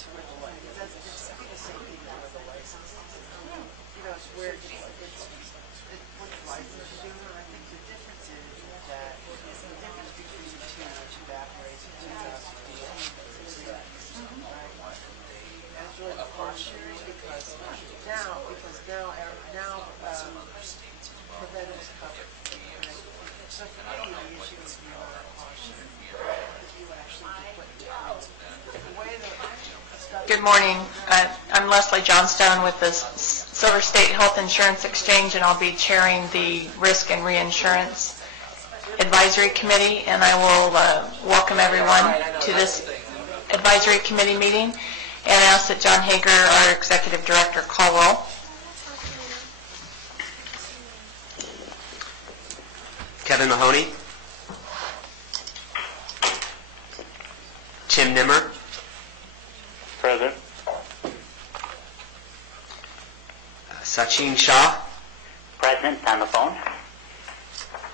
to with the license. It's the same thing with the license. You know, it's where it's what the license is doing. And I think the difference is that the difference between the two, which evaporates in 2015, right? And it's really the cost sharing because now preventative is covered. Right? So for me, the issue is the amount of cost sharing. Because you actually put the way that Good morning. I'm Leslie Johnstone with the Silver State Health Insurance Exchange, and I'll be chairing the Risk and Reinsurance Advisory Committee, and I will welcome everyone to this advisory committee meeting and ask that John Hager, our Executive Director, call roll. Kevin Mahoney. Tim Nimmer. Present. Sachin Shah. Present on the phone.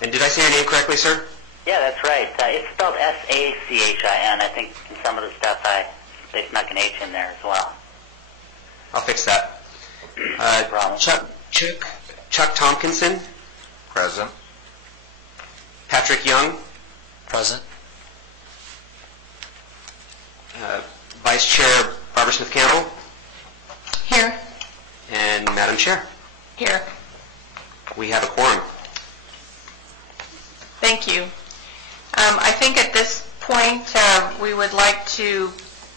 And did I say your name correctly, sir? Yeah, that's right. It's spelled S-A-C-H-I-N. I think in some of the stuff they snuck an H in there as well. I'll fix that. No problem. Chuck Tompkinson. Present. Patrick Young. Present. Vice Chair Barbara Smith Campbell. Here. And Madam Chair. Here. We have a quorum. Thank you. I think at this point we would like to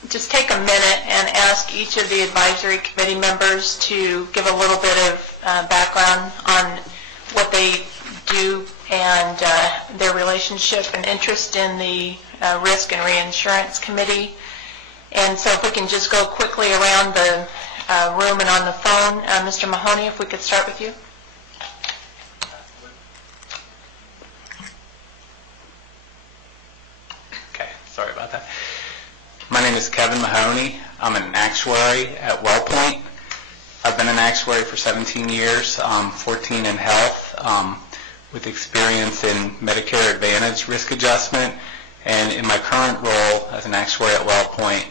just take a minute and ask each of the advisory committee members to give a little bit of background on what they do and their relationship and interest in the Risk and Reinsurance Committee. And so if we can just go quickly around the room and on the phone. Mr. Mahoney, if we could start with you. Okay, sorry about that. My name is Kevin Mahoney. I'm an actuary at WellPoint. I've been an actuary for 17 years, 14 in health, with experience in Medicare Advantage risk adjustment. And in my current role as an actuary at WellPoint,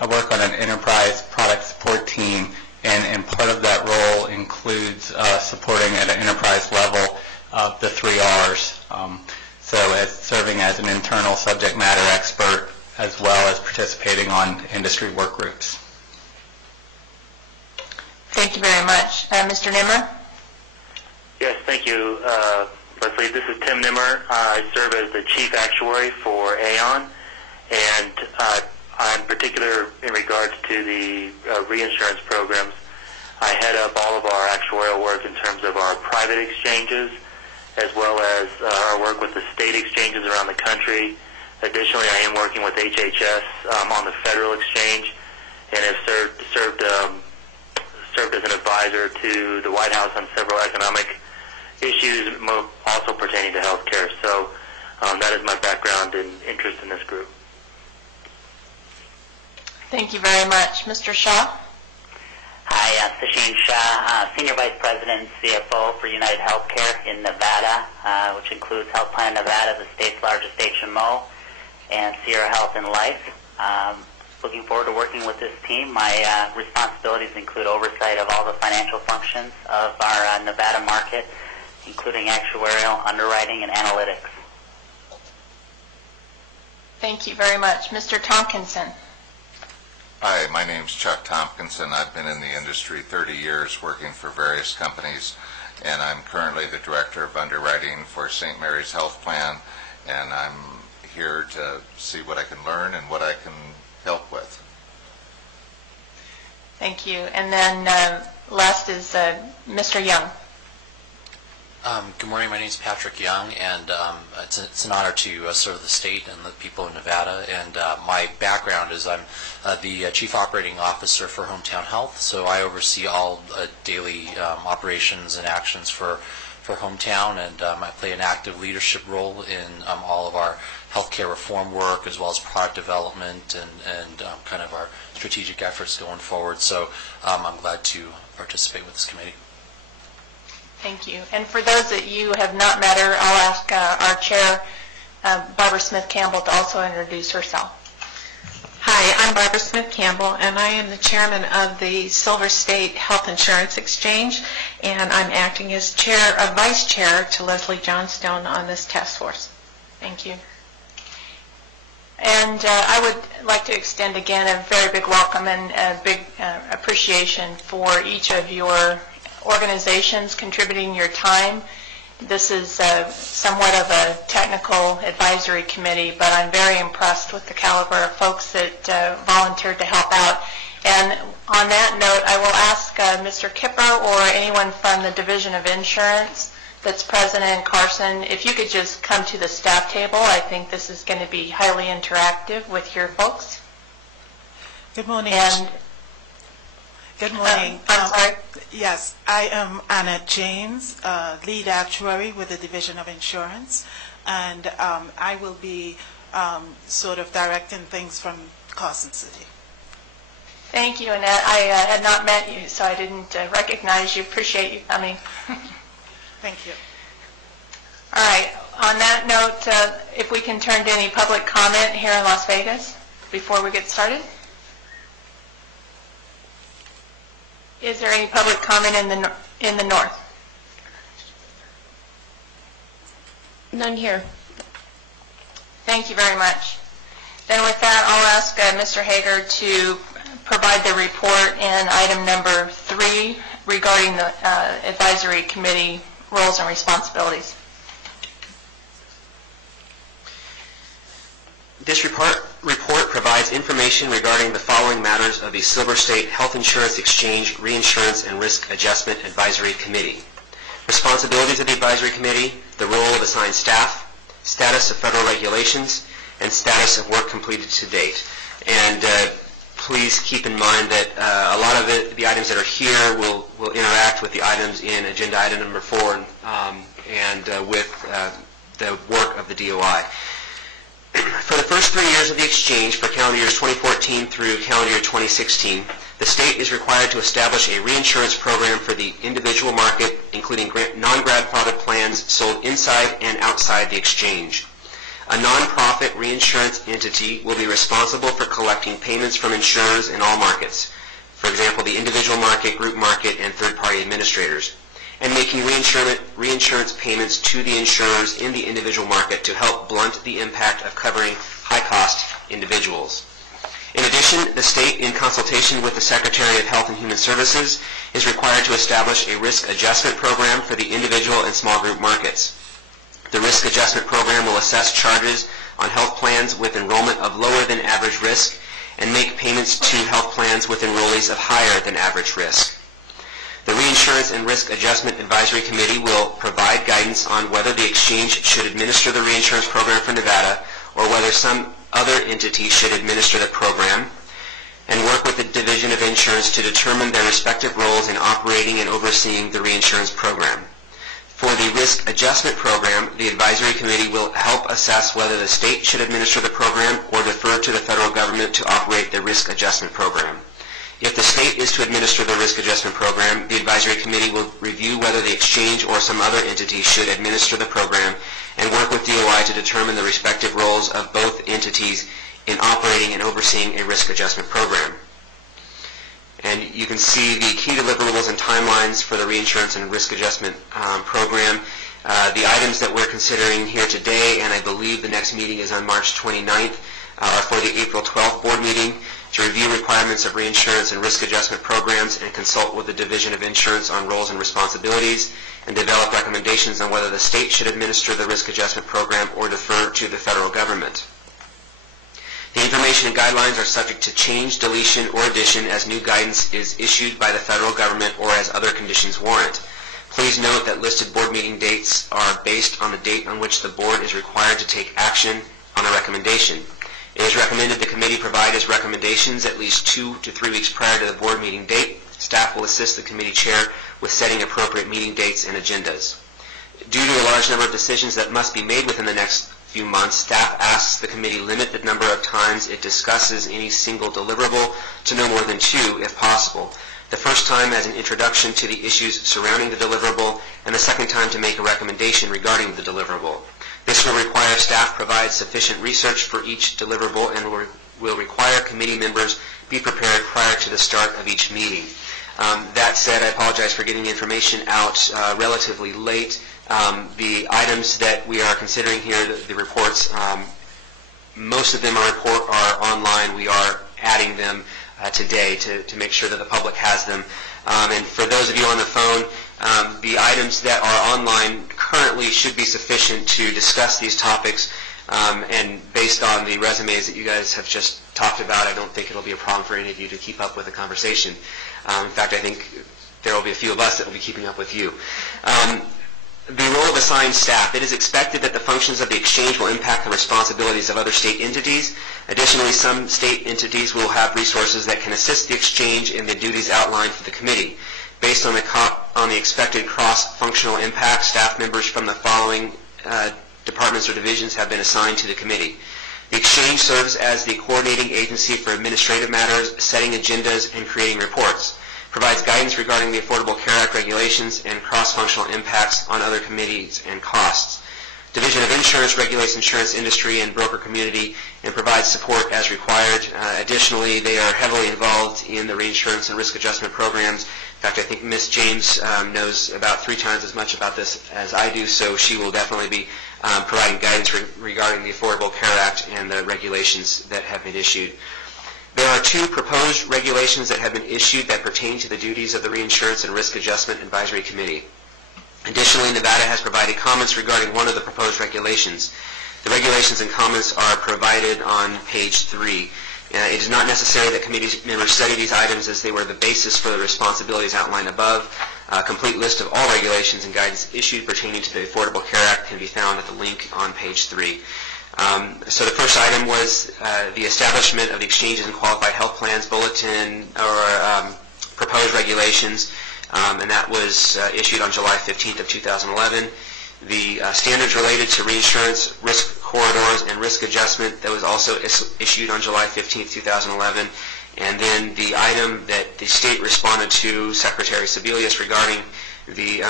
I work on an enterprise product support team, and part of that role includes supporting at an enterprise level the 3 R's. So as serving as an internal subject matter expert as well as participating on industry work groups. Thank you very much. Mr. Nimmer? Yes, thank you, Leslie. This is Tim Nimmer. I serve as the Chief Actuary for Aon, and I'm particular in regards to the reinsurance programs. I head up all of our actuarial work in terms of our private exchanges, as well as our work with the state exchanges around the country. Additionally, I am working with HHS on the federal exchange, and have served as an advisor to the White House on several economic issues, also pertaining to healthcare. So that is my background and interest in this group. Thank you very much. Mr. Shah? Hi, Sachin Shah, Senior Vice President and CFO for United Healthcare in Nevada, which includes Health Plan Nevada, the state's largest HMO, and Sierra Health and Life. Looking forward to working with this team. My responsibilities include oversight of all the financial functions of our Nevada market, including actuarial, underwriting, and analytics. Thank you very much. Mr. Tompkinson? Hi, my name's Chuck Tompkinson. I've been in the industry 30 years working for various companies, and I'm currently the Director of Underwriting for St. Mary's Health Plan, and I'm here to see what I can learn and what I can help with. Thank you. And then last is Mr. Young. Good morning. My name is Patrick Young, and it's an honor to serve the state and the people of Nevada. And my background is I'm the Chief Operating Officer for Hometown Health, so I oversee all daily operations and actions for Hometown, and I play an active leadership role in all of our healthcare reform work, as well as product development and kind of our strategic efforts going forward. So I'm glad to participate with this committee. Thank you. And for those that you have not met her, I'll ask our chair, Barbara Smith Campbell, to also introduce herself. Hi, I'm Barbara Smith Campbell, and I am the chairman of the Silver State Health Insurance Exchange, and I'm acting as vice chair to Leslie Johnstone on this task force. Thank you. And I would like to extend again a very big welcome and a big appreciation for each of your organizations contributing your time. This is somewhat of a technical advisory committee, but I'm very impressed with the caliber of folks that volunteered to help out. And on that note, I will ask Mr. Kipper or anyone from the Division of Insurance that's present in Carson, if you could just come to the staff table. I think this is going to be highly interactive with your folks. Good morning. And Good morning. I'm sorry? Yes, I am Annette James, lead actuary with the Division of Insurance, and I will be sort of directing things from Carson City. Thank you, Annette. I had not met you, so I didn't recognize you. Appreciate you coming. Thank you. All right. On that note, if we can turn to any public comment here in Las Vegas before we get started. Is there any public comment in the north? None here. Thank you very much. Then with that, I'll ask Mr. Hager to provide the report in item number 3 regarding the advisory committee roles and responsibilities. This report provides information regarding the following matters of the Silver State Health Insurance Exchange Reinsurance and Risk Adjustment Advisory Committee. Responsibilities of the Advisory Committee, the role of assigned staff, status of federal regulations, and status of work completed to date. And please keep in mind that a lot of the items that are here will interact with the items in agenda item number 4 and with the work of the DOI. For the first 3 years of the exchange, for calendar years 2014 through calendar year 2016, the state is required to establish a reinsurance program for the individual market, including non-grandfathered plans sold inside and outside the exchange. A non-profit reinsurance entity will be responsible for collecting payments from insurers in all markets, for example, the individual market, group market, and third-party administrators, and making reinsurance payments to the insurers in the individual market to help blunt the impact of covering high-cost individuals. In addition, the state, in consultation with the Secretary of Health and Human Services, is required to establish a risk adjustment program for the individual and small group markets. The risk adjustment program will assess charges on health plans with enrollment of lower than average risk and make payments to health plans with enrollees of higher than average risk. The Reinsurance and Risk Adjustment Advisory Committee will provide guidance on whether the exchange should administer the reinsurance program for Nevada or whether some other entity should administer the program, and work with the Division of Insurance to determine their respective roles in operating and overseeing the reinsurance program. For the Risk Adjustment Program, the Advisory Committee will help assess whether the state should administer the program or defer to the federal government to operate the Risk Adjustment Program. If the state is to administer the Risk Adjustment Program, the Advisory Committee will review whether the exchange or some other entity should administer the program and work with DOI to determine the respective roles of both entities in operating and overseeing a Risk Adjustment Program. And you can see the key deliverables and timelines for the Reinsurance and Risk Adjustment Program. The items that we're considering here today, and I believe the next meeting is on March 29th, are for the April 12th board meeting, to review requirements of reinsurance and risk adjustment programs and consult with the Division of Insurance on roles and responsibilities, and develop recommendations on whether the state should administer the risk adjustment program or defer to the federal government. The information and guidelines are subject to change, deletion, or addition as new guidance is issued by the federal government or as other conditions warrant. Please note that listed board meeting dates are based on the date on which the board is required to take action on a recommendation. It is recommended the committee provide its recommendations at least 2 to 3 weeks prior to the board meeting date. Staff will assist the committee chair with setting appropriate meeting dates and agendas. Due to a large number of decisions that must be made within the next few months, staff asks the committee limit the number of times it discusses any single deliverable to no more than 2 if possible. The first time as an introduction to the issues surrounding the deliverable, and the second time to make a recommendation regarding the deliverable. This will require staff provide sufficient research for each deliverable and will will require committee members be prepared prior to the start of each meeting. That said, I apologize for getting information out relatively late. The items that we are considering here, the reports, most of them are online. We are adding them today to make sure that the public has them. And for those of you on the phone, the items that are online currently should be sufficient to discuss these topics. And based on the resumes that you guys have just talked about, I don't think it'll be a problem for any of you to keep up with the conversation. In fact, I think there will be a few of us that will be keeping up with you. The role of assigned staff. It is expected that the functions of the exchange will impact the responsibilities of other state entities. Additionally, some state entities will have resources that can assist the exchange in the duties outlined for the committee. Based on the expected cross-functional impact, staff members from the following departments or divisions have been assigned to the committee. The exchange serves as the coordinating agency for administrative matters, setting agendas, and creating reports. Provides guidance regarding the Affordable Care Act regulations and cross-functional impacts on other committees and costs. Division of Insurance regulates insurance industry and broker community and provides support as required. Additionally, they are heavily involved in the reinsurance and risk adjustment programs. In fact, I think Ms. James knows about 3 times as much about this as I do, so she will definitely be providing guidance regarding the Affordable Care Act and the regulations that have been issued. There are 2 proposed regulations that have been issued that pertain to the duties of the Reinsurance and Risk Adjustment Advisory Committee. Additionally, Nevada has provided comments regarding one of the proposed regulations. The regulations and comments are provided on page 3. It is not necessary that committee members study these items as they were the basis for the responsibilities outlined above. A complete list of all regulations and guidance issued pertaining to the Affordable Care Act can be found at the link on page 3. So the first item was the establishment of the Exchanges and Qualified Health Plans Bulletin or proposed regulations, and that was issued on July 15th of 2011. The standards related to reinsurance, risk corridors, and risk adjustment, that was also issued on July 15th, 2011. And then the item that the state responded to Secretary Sebelius regarding the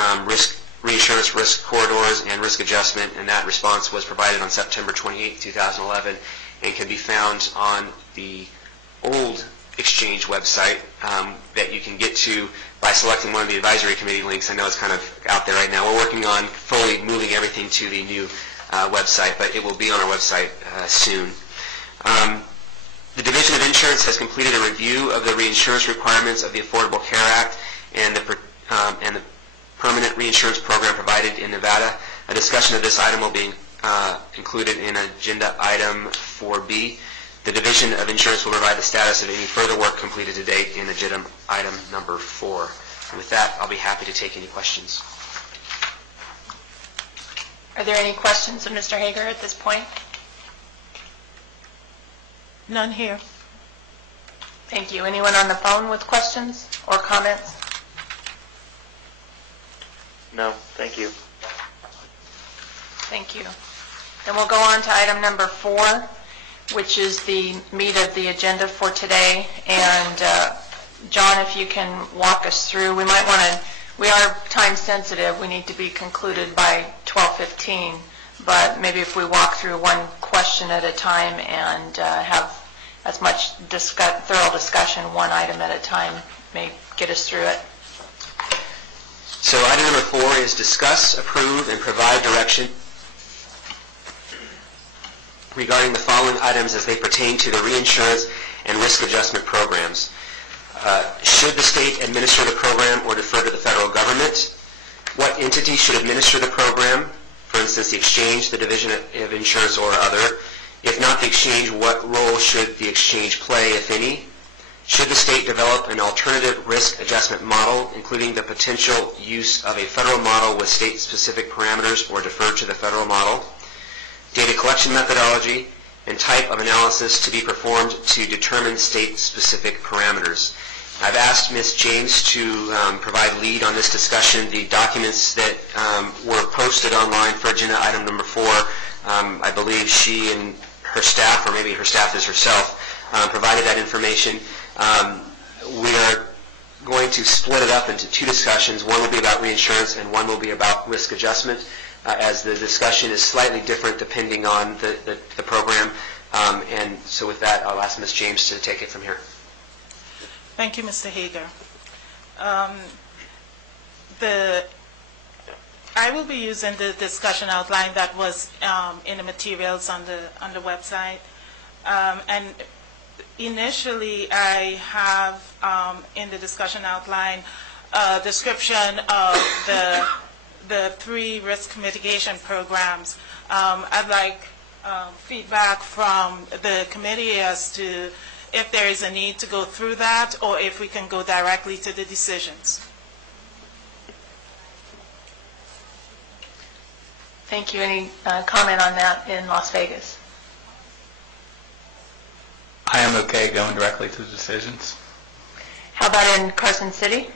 reinsurance risk corridors and risk adjustment, and that response was provided on September 28, 2011, and can be found on the old exchange website that you can get to by selecting one of the advisory committee links. I know it's kind of out there right now. We're working on fully moving everything to the new website, but it will be on our website soon. The Division of Insurance has completed a review of the reinsurance requirements of the Affordable Care Act and the permanent reinsurance program provided in Nevada. A discussion of this item will be included in Agenda Item 4B. The Division of Insurance will provide the status of any further work completed to date in Agenda Item number 4. And with that, I'll be happy to take any questions. Are there any questions of Mr. Hager at this point? None here. Thank you. Anyone on the phone with questions or comments? No, thank you. Thank you. Then we'll go on to item number 4, which is the meat of the agenda for today. And John, if you can walk us through, we are time sensitive. We need to be concluded by 12:15. But maybe if we walk through one question at a time and have as much thorough discussion one item at a time may get us through it. So item number 4 is discuss, approve, and provide direction regarding the following items as they pertain to the reinsurance and risk adjustment programs. Should the state administer the program or defer to the federal government? What entity should administer the program? For instance, the exchange, the Division of Insurance, or other. If not the exchange, what role should the exchange play, if any? Should the state develop an alternative risk adjustment model, including the potential use of a federal model with state-specific parameters, or defer to the federal model? Data collection methodology and type of analysis to be performed to determine state-specific parameters. I've asked Ms. James to provide lead on this discussion. The documents that were posted online for agenda item number 4, I believe she and her staff, or maybe her staff is herself, provided that information. We are going to split it up into 2 discussions. One will be about reinsurance and one will be about risk adjustment, as the discussion is slightly different depending on the program. And so with that, I'll ask Ms. James to take it from here. Thank you, Mr. Hager. I will be using the discussion outline that was in the materials on the website. And initially, I have in the discussion outline a description of the 3 risk mitigation programs. I'd like feedback from the committee as to if there is a need to go through that or if we can go directly to the decisions. Thank you. Any comment on that in Las Vegas? I am okay going directly to the decisions. How about in Carson City?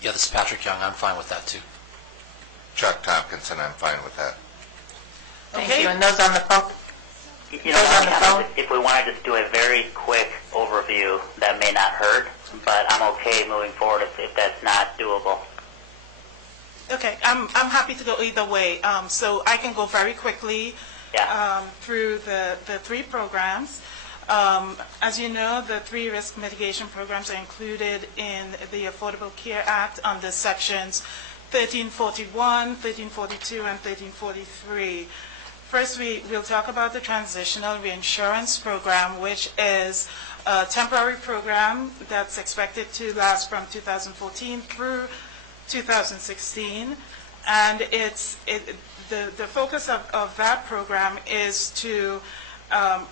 Yeah, this is Patrick Young. I'm fine with that, too. Chuck Tompkinson, I'm fine with that. Thank Okay. you. And those on the phone? You know, if we want to just do a very quick overview, that may not hurt, but I'm okay moving forward if that's not doable. Okay, I'm happy to go either way. So I can go very quickly through the 3 programs. As you know, the 3 risk mitigation programs are included in the Affordable Care Act under sections 1341, 1342, and 1343. First, we'll talk about the Transitional Reinsurance Program, which is a temporary program that's expected to last from 2014 through 2016. And the focus of that program is to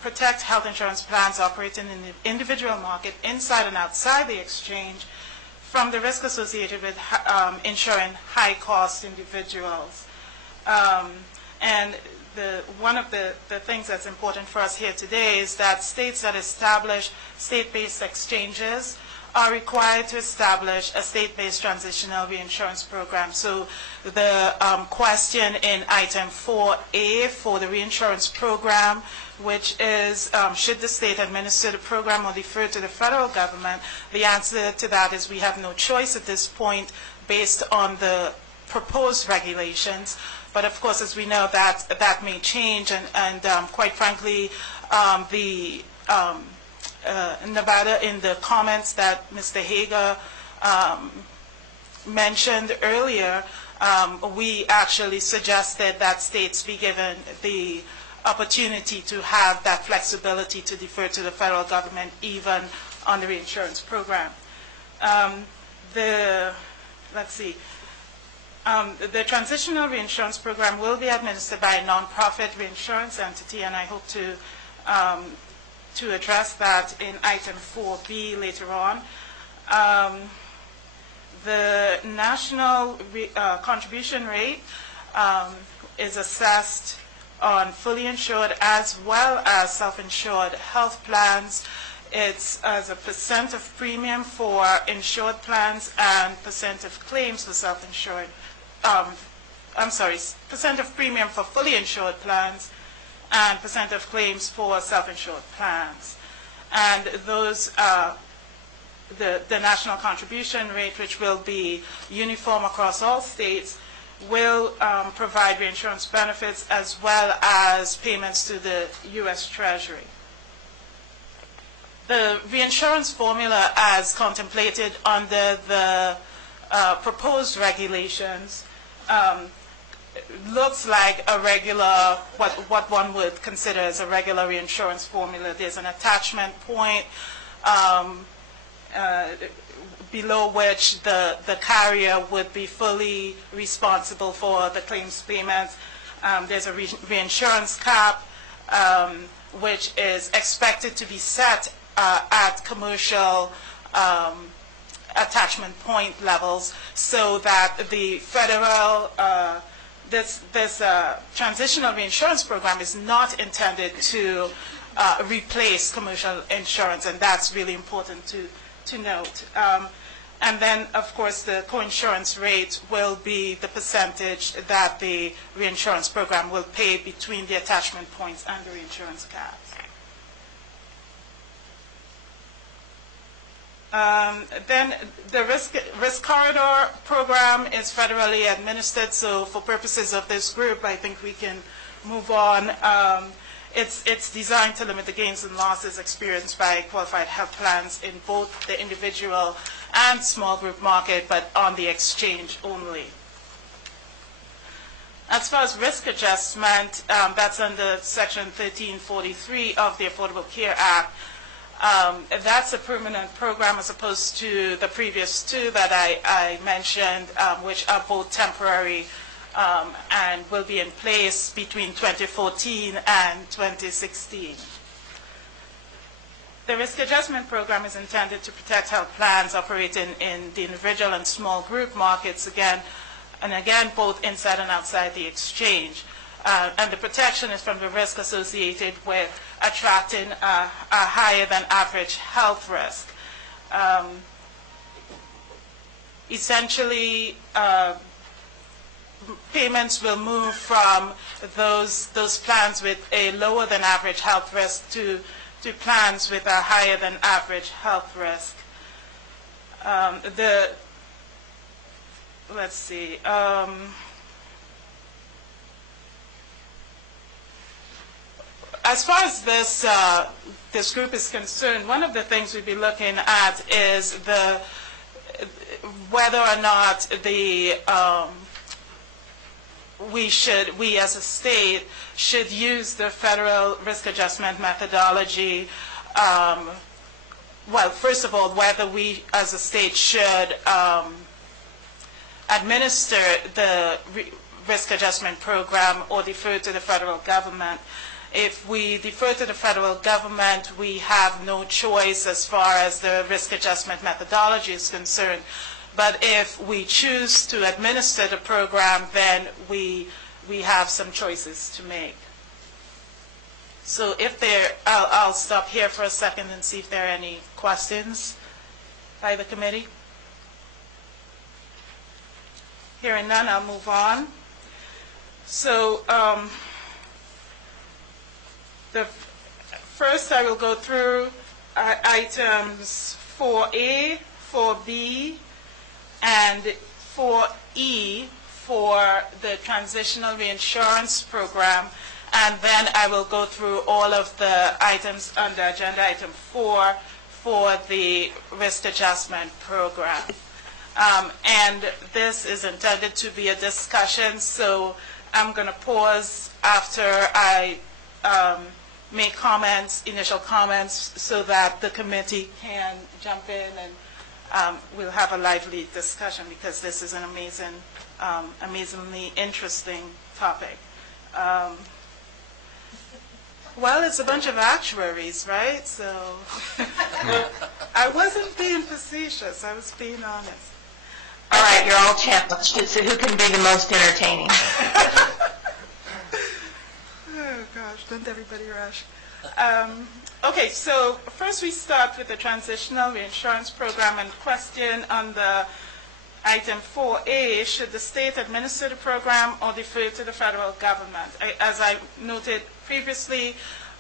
protect health insurance plans operating in the individual market inside and outside the exchange from the risk associated with insuring high-cost individuals. And one of the things that's important for us here today is that states that establish state-based exchanges are required to establish a state-based transitional reinsurance program. So the question in item 4A for the reinsurance program, which is should the state administer the program or defer to the federal government, the answer to that is we have no choice at this point based on the proposed regulations. But of course, as we know, that may change, and quite frankly, Nevada, in the comments that Mr. Hager mentioned earlier, we actually suggested that states be given the opportunity to have that flexibility to defer to the federal government even on the reinsurance program. Let's see. The transitional reinsurance program will be administered by a nonprofit reinsurance entity, and I hope to address that in item 4B later on. The national contribution rate is assessed on fully insured as well as self-insured health plans. It's as a percent of premium for insured plans and percent of claims for self-insured. Percent of premium for fully insured plans and percent of claims for self-insured plans. And those, the national contribution rate, which will be uniform across all states, will provide reinsurance benefits as well as payments to the U.S. Treasury. The reinsurance formula as contemplated under the proposed regulations looks like a regular, what one would consider as a regular reinsurance formula. There's an attachment point below which the carrier would be fully responsible for the claims payments. There's a reinsurance cap, which is expected to be set at commercial attachment point levels, so that the federal, this transitional reinsurance program is not intended to replace commercial insurance, and that's really important to note. And then, of course, the coinsurance rate will be the percentage that the reinsurance program will pay between the attachment points and the reinsurance caps. Then the risk corridor program is federally administered, so for purposes of this group, I think we can move on. It's designed to limit the gains and losses experienced by qualified health plans in both the individual and small group market, but on the exchange only. As far as risk adjustment, that's under Section 1343 of the Affordable Care Act. That's a permanent program as opposed to the previous two that I mentioned, which are both temporary and will be in place between 2014 and 2016. The risk adjustment program is intended to protect health plans operating in the individual and small group markets, again, both inside and outside the exchange. And the protection is from the risk associated with attracting a higher than average health risk. Essentially, payments will move from those plans with a lower than average health risk to plans with a higher than average health risk. Let's see. As far as this group is concerned, one of the things we'd be looking at is whether or not we as a state should use the federal risk adjustment methodology. Well, first of all, whether we as a state should administer the risk adjustment program or defer to the federal government. If we defer to the federal government, we have no choice as far as the risk adjustment methodology is concerned. But if we choose to administer the program, then we have some choices to make. So I'll stop here for a second and see if there are any questions by the committee. Hearing none, I'll move on. So first I will go through items 4A, 4B, and 4E for the transitional reinsurance program, and then I will go through all of the items under agenda item 4 for the risk adjustment program. And this is intended to be a discussion, so I'm going to pause after I make initial comments, so that the committee can jump in and we'll have a lively discussion, because this is an amazingly interesting topic. Well, it's a bunch of actuaries, right? So I wasn't being facetious, I was being honest. All right, you're all challenged to see who can be the most entertaining. Oh gosh, don't everybody rush. Okay, so first we start with the transitional reinsurance program, and question on the item 4A, should the state administer the program or defer to the federal government? As I noted previously,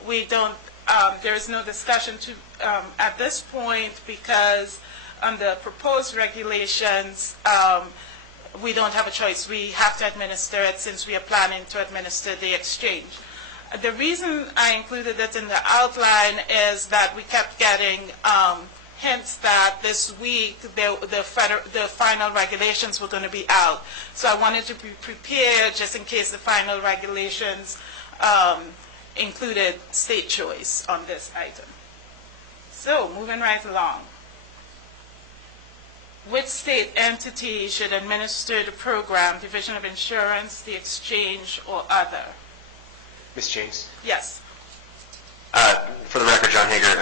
there is no discussion at this point, because under proposed regulations, we don't have a choice. We have to administer it, since we are planning to administer the exchange. The reason I included it in the outline is that we kept getting hints that this week the final regulations were going to be out. So I wanted to be prepared just in case the final regulations included state choice on this item. So moving right along. Which state entity should administer the program, Division of Insurance, the exchange, or other? Ms. James? Yes. For the record, John Hager,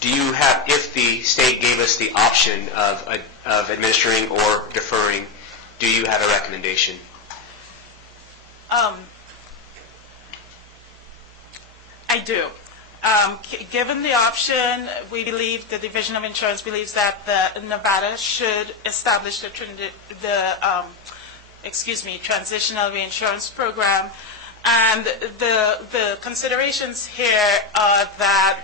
do you have, if the state gave us the option of administering or deferring, do you have a recommendation? I do. Given the option, we believe, the Division of Insurance believes that Nevada should establish the transitional reinsurance program. And the considerations here are that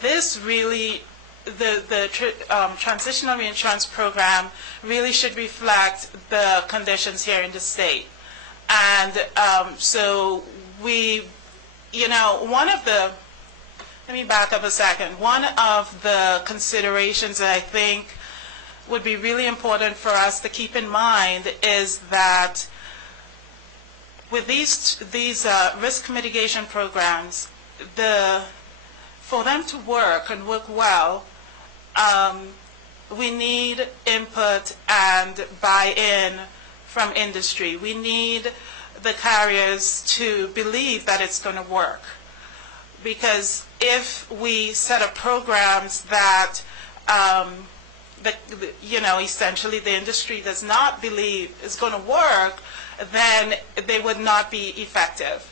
this really, the transitional reinsurance program really should reflect the conditions here in the state. And so let me back up a second. One of the considerations that I think would be really important for us to keep in mind is that with these risk mitigation programs, for them to work and work well, we need input and buy-in from industry. We need the carriers to believe that it's going to work. Because if we set up programs that, essentially the industry does not believe is going to work, then they would not be effective.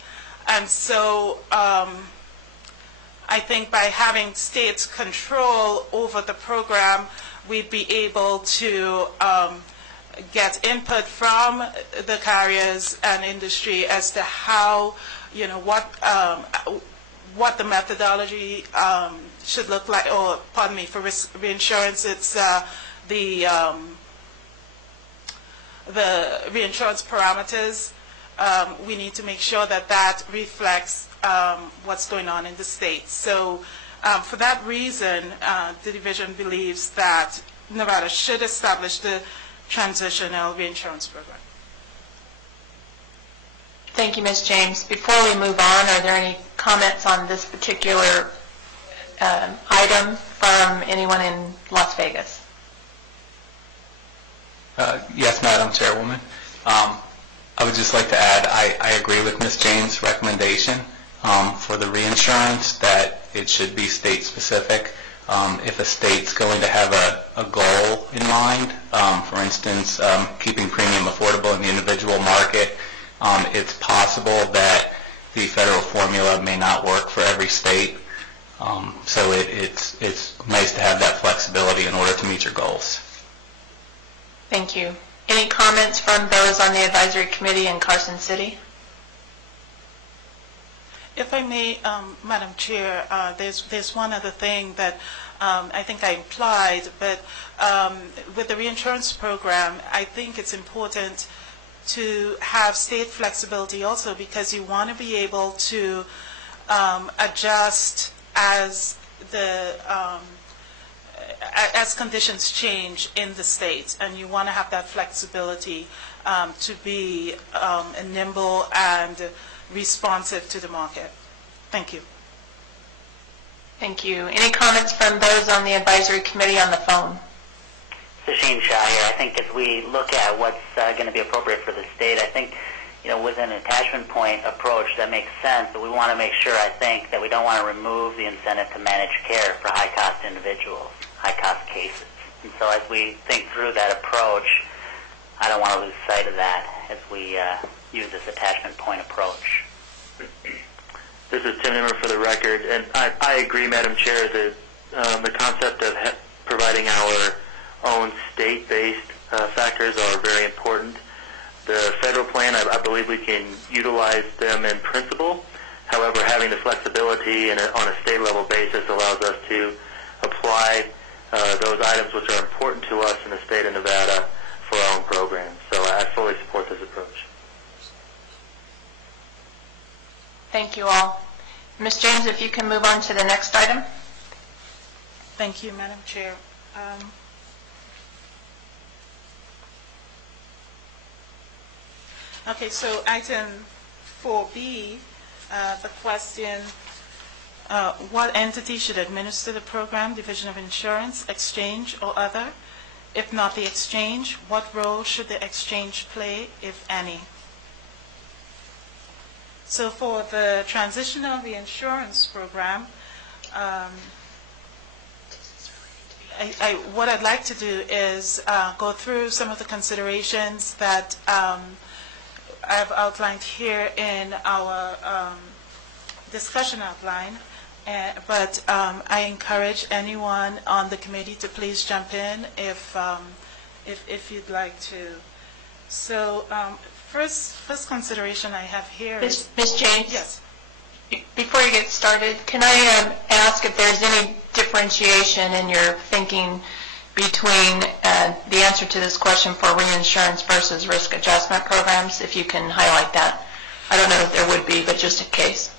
And so I think by having states control over the program, we'd be able to get input from the carriers and industry as to how, what the methodology should look like, or pardon me, for reinsurance, it's the reinsurance parameters. We need to make sure that that reflects what's going on in the states. So for that reason, the division believes that Nevada should establish the transitional reinsurance program. Thank you, Ms. James. Before we move on, are there any comments on this particular item from anyone in Las Vegas? Yes, Madam Chairwoman. I would just like to add, I agree with Ms. James' recommendation for the reinsurance that it should be state-specific. If a state's going to have a goal in mind, for instance, keeping premium affordable in the individual market, it's possible that the federal formula may not work for every state. So it's nice to have that flexibility in order to meet your goals. Thank you. Any comments from those on the advisory committee in Carson City? If I may, Madam Chair, there's one other thing that I think I implied, but with the reinsurance program, I think it's important to have state flexibility also, because you want to be able to adjust as conditions change in the states, and you want to have that flexibility to be nimble and responsive to the market. Thank you. Thank you. Any comments from those on the advisory committee on the phone? Sasheen Shah here. I think as we look at what's going to be appropriate for the state, I think, with an attachment point approach that makes sense, but we want to make sure, I think, that we don't want to remove the incentive to manage care for high-cost individuals, high-cost cases. And so as we think through that approach, I don't want to lose sight of that as we use this attachment point approach. This is Tim Nimmer for the record, and I agree, Madam Chair, that the concept of providing our own state-based factors are very important. The federal plan, I believe we can utilize them in principle. However, having the flexibility on a state-level basis allows us to apply those items which are important to us in the state of Nevada for our own programs. So I fully support this approach. Thank you all. Ms. James, if you can move on to the next item. Thank you, Madam Chair. Okay, so item 4B, the question, what entity should administer the program, Division of Insurance, Exchange, or other? If not the exchange, what role should the exchange play, if any? So for the transitional reinsurance program, what I'd like to do is go through some of the considerations that I've outlined here in our discussion outline, but I encourage anyone on the committee to please jump in if you'd like to. So first consideration I have here is... Ms. James? Yes. Before you get started, can I ask if there's any differentiation in your thinking between the answer to this question for reinsurance versus risk adjustment programs, if you can highlight that? I don't know if there would be, but just in case.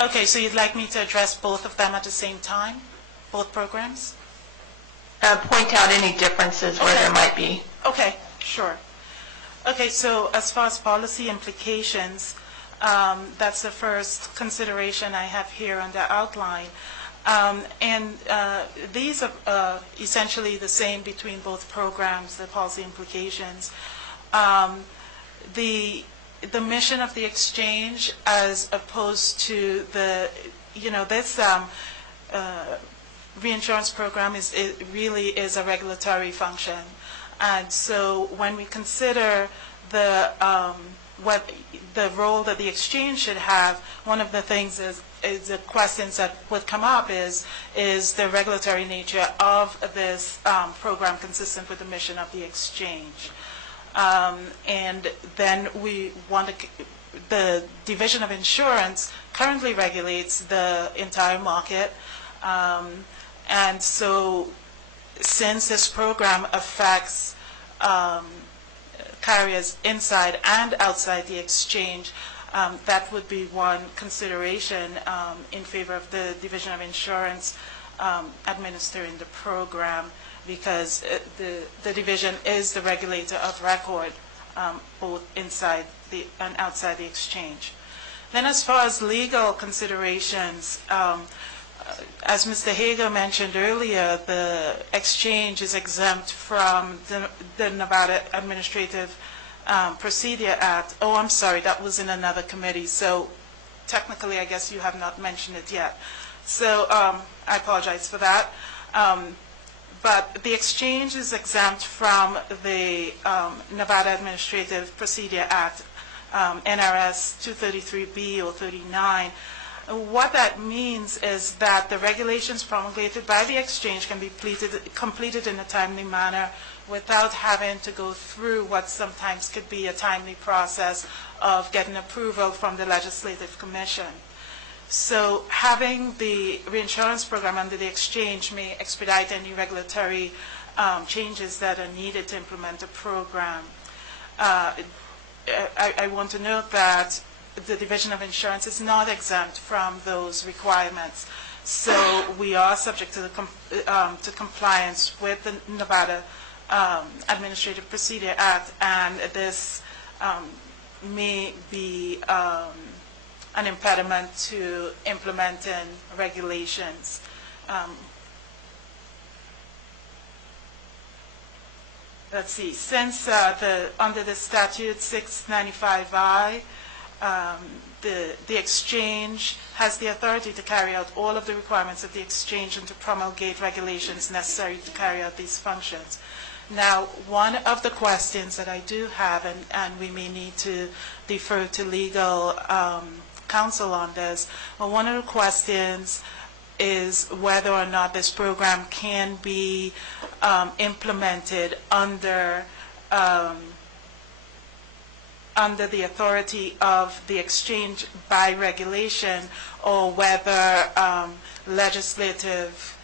Okay, so you'd like me to address both of them at the same time? Both programs? Point out any differences where there might be. Okay, sure. Okay, so as far as policy implications, that's the first consideration I have here on the outline. These are essentially the same between both programs, the policy implications. The mission of the exchange, as opposed to the, this reinsurance program really is a regulatory function. And so when we consider the role that the exchange should have, one of the things is the questions that would come up is the regulatory nature of this program consistent with the mission of the exchange. And then we want the Division of Insurance currently regulates the entire market. And so since this program affects carriers inside and outside the exchange, that would be one consideration in favor of the Division of Insurance administering the program, because the division is the regulator of record both inside and outside the exchange. Then as far as legal considerations, as Mr. Hager mentioned earlier, the exchange is exempt from the Nevada Administrative Procedure Act. Oh, I'm sorry, that was in another committee, so technically I guess you have not mentioned it yet. So I apologize for that. But the exchange is exempt from the Nevada Administrative Procedure Act, NRS 233B or 39. What that means is that the regulations promulgated by the exchange can be completed in a timely manner without having to go through what sometimes could be a timely process of getting approval from the Legislative Commission. So having the reinsurance program under the exchange may expedite any regulatory changes that are needed to implement a program. I want to note that the Division of Insurance is not exempt from those requirements. So we are subject to to compliance with the Nevada Administrative Procedure Act, and this may be an impediment to implementing regulations. Let's see, since under the statute 695I, the exchange has the authority to carry out all of the requirements of the exchange and to promulgate regulations necessary to carry out these functions. Now, one of the questions that I do have, and we may need to defer to legal counsel on this, but one of the questions is whether or not this program can be implemented under the authority of the exchange by regulation, or whether legislative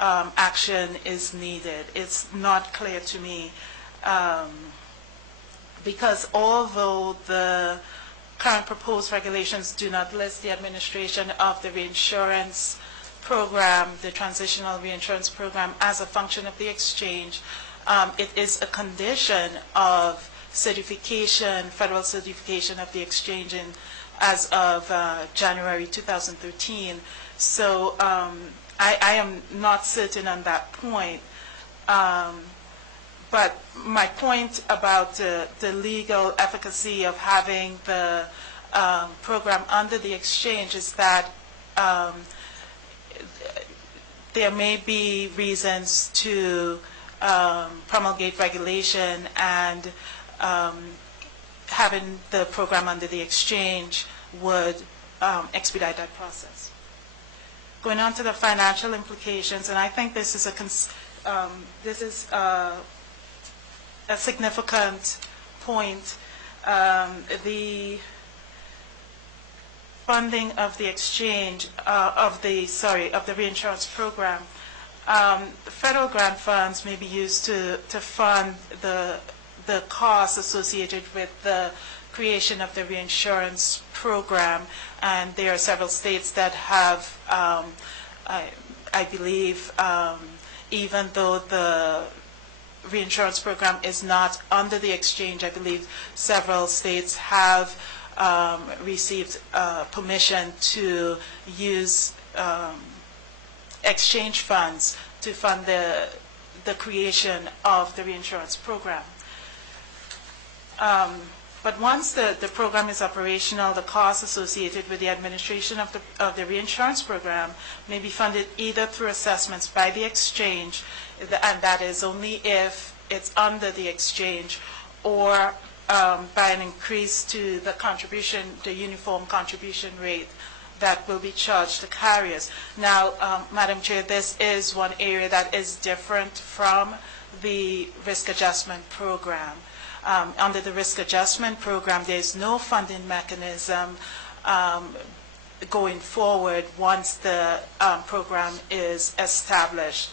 action is needed. It's not clear to me, because although the current proposed regulations do not list the administration of the reinsurance program, the transitional reinsurance program, as a function of the exchange, it is a condition of certification, federal certification of the exchange as of January 2013. So I am not certain on that point. But my point about the legal efficacy of having the program under the exchange is that there may be reasons to promulgate regulation, and having the program under the exchange would expedite that process. Going on to the financial implications, and I think this is a significant point. The funding of the exchange, of the reinsurance program, federal grant funds may be used to fund the costs associated with the creation of the reinsurance program, and there are several states that have, I believe, even though the reinsurance program is not under the exchange, I believe several states have received permission to use exchange funds to fund the creation of the reinsurance program. But once the program is operational, the costs associated with the administration of the reinsurance program may be funded either through assessments by the exchange, and that is only if it's under the exchange, or by an increase to the contribution, the uniform contribution rate that will be charged to carriers. Now, Madam Chair, this is one area that is different from the risk adjustment program. Under the risk adjustment program, there's no funding mechanism going forward once the program is established.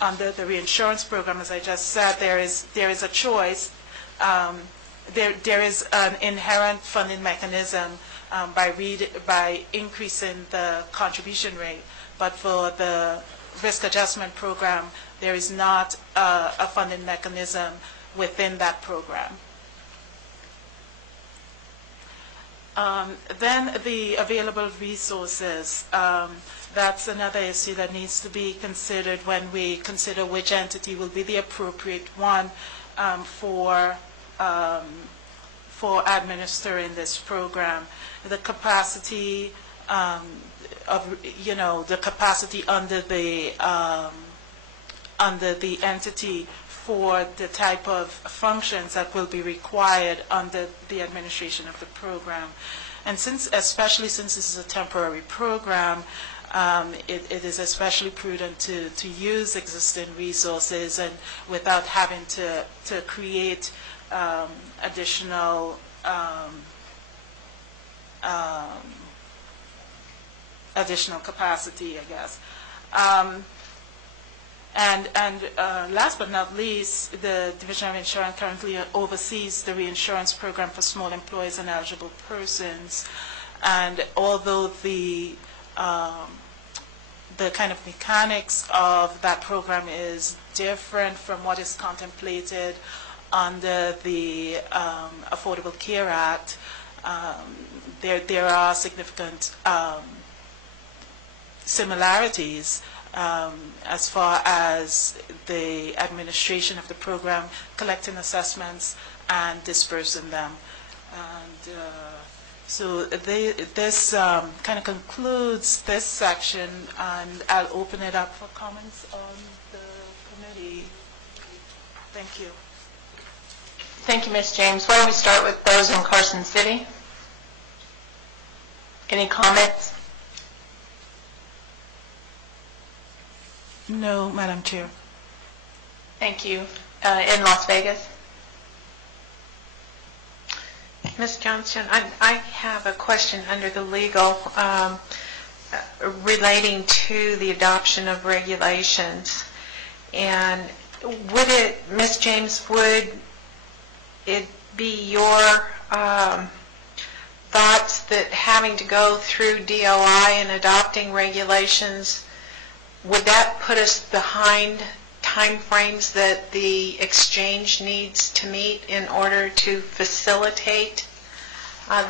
Under the reinsurance program, as I just said, there is a choice. There is an inherent funding mechanism by increasing the contribution rate, but for the risk adjustment program, there is not a funding mechanism within that program. Then the available resources, that's another issue that needs to be considered when we consider which entity will be the appropriate one for administering this program. The capacity the capacity under the entity for the type of functions that will be required under the administration of the program. And especially since this is a temporary program, it is especially prudent to use existing resources and without having to create additional capacity, I guess. And last but not least, the Division of Insurance currently oversees the reinsurance program for small employers and eligible persons. And although the kind of mechanics of that program is different from what is contemplated under the Affordable Care Act, there are significant similarities as far as the administration of the program, collecting assessments and dispersing them. And so this kind of concludes this section, and I'll open it up for comments on the committee. Thank you. Thank you, Ms. James. Why don't we start with those in Carson City? Any comments? No, Madam Chair. Thank you. In Las Vegas? Ms. Johnston, I have a question under the legal relating to the adoption of regulations. And would it, Ms. James, would it be your thoughts that having to go through DOI and adopting regulations, would that put us behind timeframes that the exchange needs to meet in order to facilitate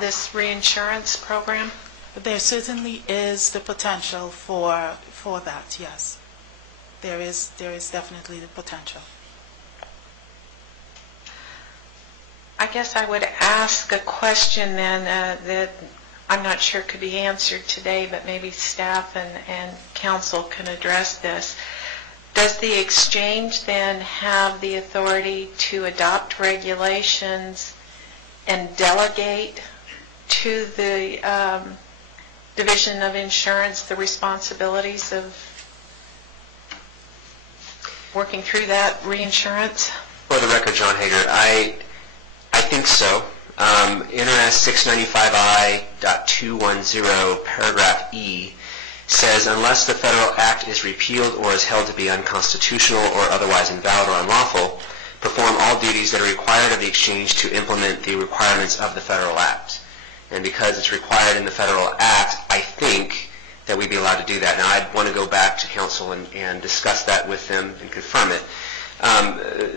this reinsurance program? There certainly is the potential for that, yes. There is definitely the potential. I guess I would ask a question then that I'm not sure could be answered today, but maybe staff and council can address this. Does the exchange then have the authority to adopt regulations and delegate to the Division of Insurance the responsibilities of working through that reinsurance? For the record, John Hager, I think so. NRS 695I.210 paragraph E says, unless the federal act is repealed or is held to be unconstitutional or otherwise invalid or unlawful, perform all duties that are required of the exchange to implement the requirements of the Federal Act. And because it's required in the Federal Act, I think that we'd be allowed to do that. Now, I'd want to go back to council and discuss that with them and confirm it.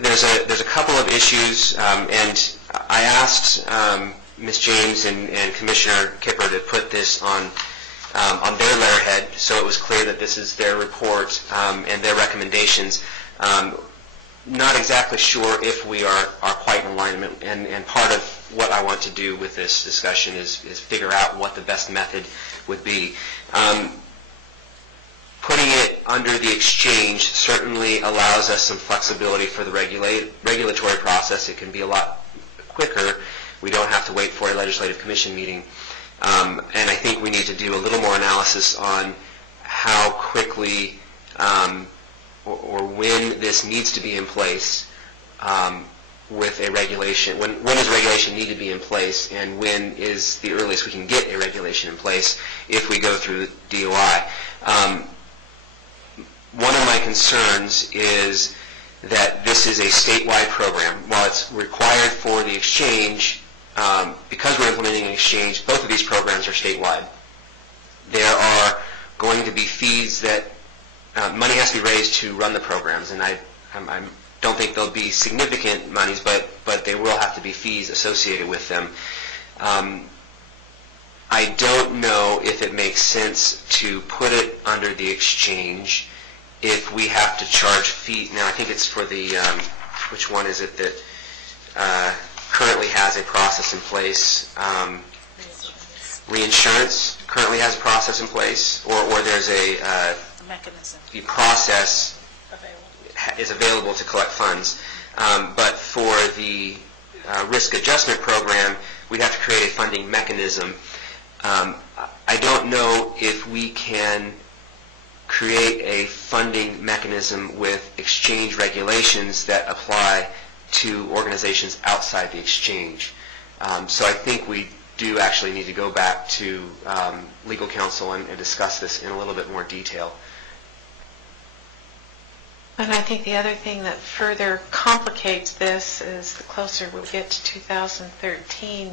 There's a couple of issues, and I asked Ms. James and Commissioner Kipper to put this on their letterhead, so it was clear that this is their report and their recommendations. Not exactly sure if we are quite in alignment, and part of what I want to do with this discussion is figure out what the best method would be. Putting it under the exchange certainly allows us some flexibility for the regulatory process. It can be a lot quicker. We don't have to wait for a legislative commission meeting. And I think we need to do a little more analysis on how quickly or when this needs to be in place with a regulation. When does regulation need to be in place, and when is the earliest we can get a regulation in place if we go through DOI? One of my concerns is that this is a statewide program. While it's required for the exchange, because we're implementing an exchange, both of these programs are statewide. There are going to be fees that money has to be raised to run the programs, and I don't think there'll be significant monies, but there will have to be fees associated with them. I don't know if it makes sense to put it under the exchange if we have to charge fees. Now, I think it's for the, which one is it that currently has a process in place? Reinsurance currently has a process in place, or there's a mechanism. The process is available to collect funds. But for the risk adjustment program, we'd have to create a funding mechanism. I don't know if we can create a funding mechanism with exchange regulations that apply to organizations outside the exchange. So I think we do actually need to go back to legal counsel and discuss this in a little bit more detail. And I think the other thing that further complicates this is the closer we get to 2013,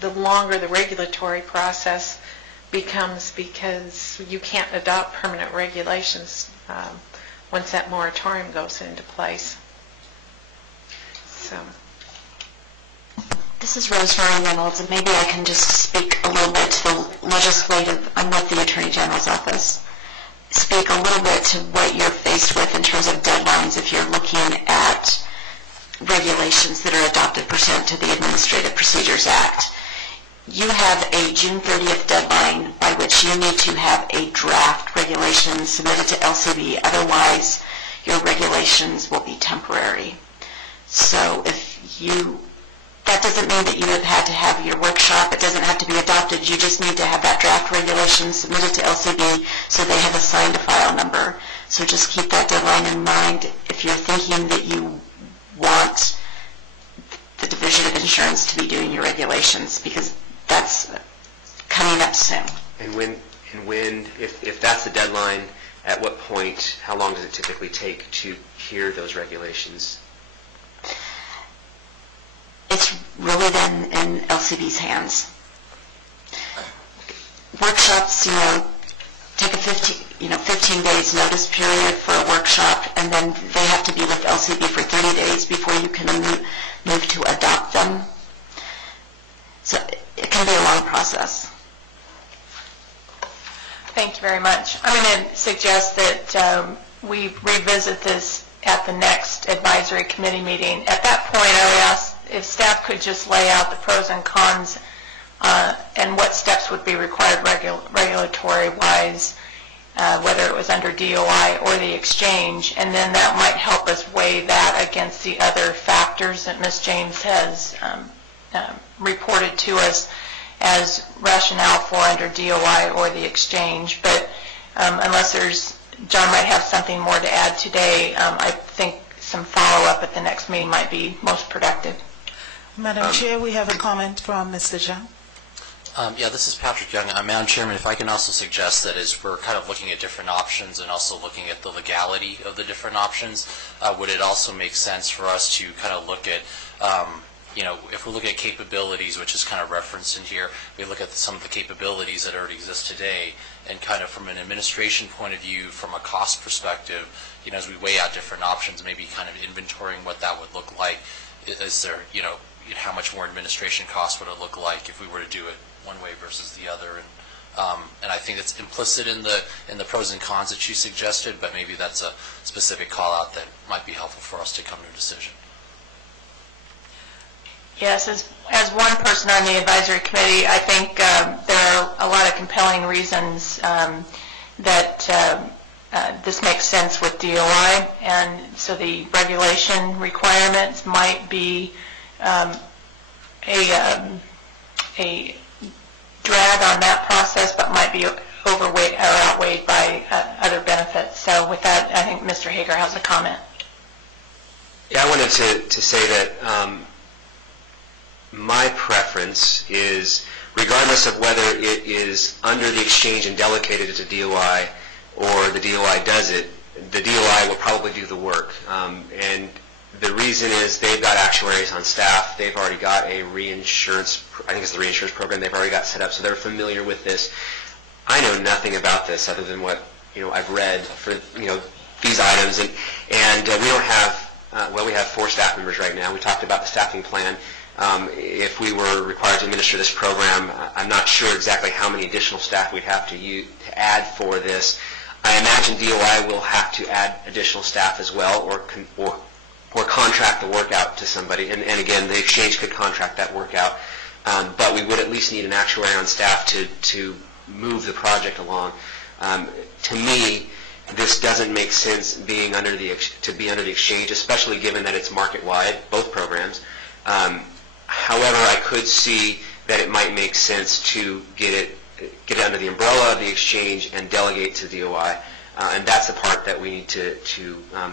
the longer the regulatory process becomes, because you can't adopt permanent regulations once that moratorium goes into place. So. This is Rosemary Reynolds, and maybe I can just speak a little bit to the legislative. I'm with the Attorney General's office. Speak a little bit to what you're faced with in terms of deadlines if you're looking at regulations that are adopted pursuant to the Administrative Procedures Act. You have a June 30th deadline by which you need to have a draft regulation submitted to LCB. Otherwise, your regulations will be temporary. So if you, that doesn't mean that you have had to have your workshop. It doesn't have to be adopted. You just need to have that draft regulation submitted to LCB so they have assigned a file number. So just keep that deadline in mind if you're thinking that you want the Division of Insurance to be doing your regulations, because that's coming up soon. And when, if that's the deadline, at what point, how long does it typically take to hear those regulations? It's really then in LCB's hands. Workshops, take a 15 days notice period for a workshop, and then they have to be with LCB for 30 days before you can move to adopt them. So it can be a long process. Thank you very much. I'm going to suggest that we revisit this at the next advisory committee meeting. At that point, I would ask if staff could just lay out the pros and cons and what steps would be required regulatory-wise, whether it was under DOI or the exchange, and then that might help us weigh that against the other factors that Ms. James has reported to us as rationale for under DOI or the exchange. But unless John might have something more to add today, I think some follow-up at the next meeting might be most productive. Madam Chair, we have a comment from Mr. Zhang. Yeah, this is Patrick Young. Madam Chairman, if I can also suggest that as we're kind of looking at different options and also looking at the legality of the different options, would it also make sense for us to kind of look at, if we look at capabilities, which is kind of referenced in here, we look at some of the capabilities that already exist today, and kind of from an administration point of view, from a cost perspective, as we weigh out different options, maybe kind of inventorying what that would look like. Is there, how much more administration cost would it look like if we were to do it one way versus the other? And I think that's implicit in the pros and cons that you suggested, but maybe that's a specific call out that might be helpful for us to come to a decision. Yes, as one person on the advisory committee, I think there are a lot of compelling reasons that this makes sense with DOI, and so the regulation requirements might be a drag on that process, but might be overweight or outweighed by other benefits. So with that, I think Mr. Hager has a comment. Yeah, I wanted to say that my preference is, regardless of whether it is under the exchange and delegated to DOI or the DOI does it, the DOI will probably do the work. And the reason is they've got actuaries on staff. They've already got a reinsurance, I think it's the reinsurance program they've already got set up, so they're familiar with this. I know nothing about this other than what I've read for these items, and we don't have we have 4 staff members right now. We talked about the staffing plan. If we were required to administer this program, I'm not sure exactly how many additional staff we'd have to add for this. I imagine DOI will have to add additional staff as well, or contract the work out to somebody. And again, the exchange could contract that work out. But we would at least need an actuary on staff to move the project along. To me, this doesn't make sense to be under the exchange, especially given that it's market-wide, both programs. However, I could see that it might make sense to get it under the umbrella of the exchange and delegate to DOI, and that's the part that we need to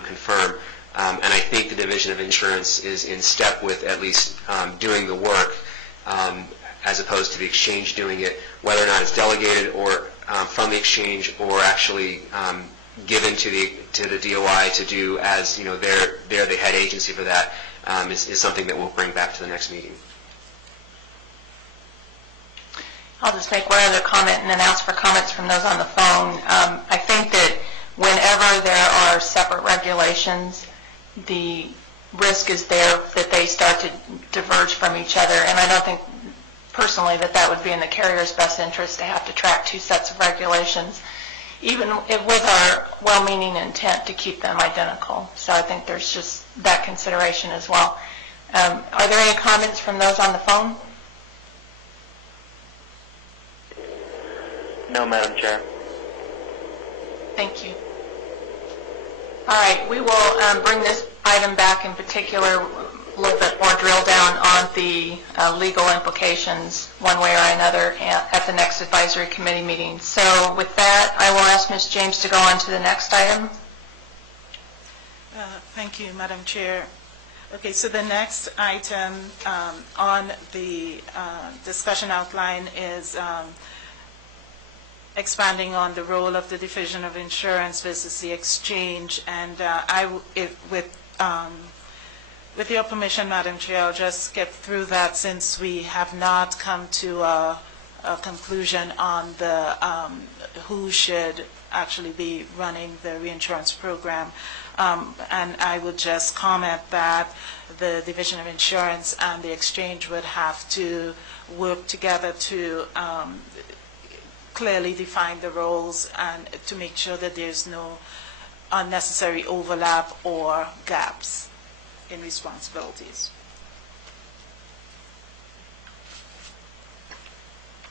confirm. And I think the Division of Insurance is in step with at least doing the work, as opposed to the exchange doing it, whether or not it's delegated or from the exchange or actually given to the DOI to do as they're the head agency for that. Is something that we'll bring back to the next meeting. I'll just make one other comment and then ask for comments from those on the phone. I think that whenever there are separate regulations, the risk is there that they start to diverge from each other, and I don't think personally that would be in the carrier's best interest to have to track 2 sets of regulations, even with our well-meaning intent to keep them identical. So I think there's just that consideration as well. Are there any comments from those on the phone? No, Madam Chair. Thank you. All right, we will bring this item back, in particular a little bit more drill down on the legal implications one way or another at the next advisory committee meeting. So with that, I will ask Ms. James to go on to the next item. Thank you, Madam Chair. Okay, so the next item on the discussion outline is expanding on the role of the Division of Insurance versus the exchange. And with your permission, Madam Chair, I'll just skip through that since we have not come to a conclusion on the who should actually be running the reinsurance program. And I would just comment that the Division of Insurance and the exchange would have to work together to clearly define the roles and to make sure that there's no unnecessary overlap or gaps in responsibilities.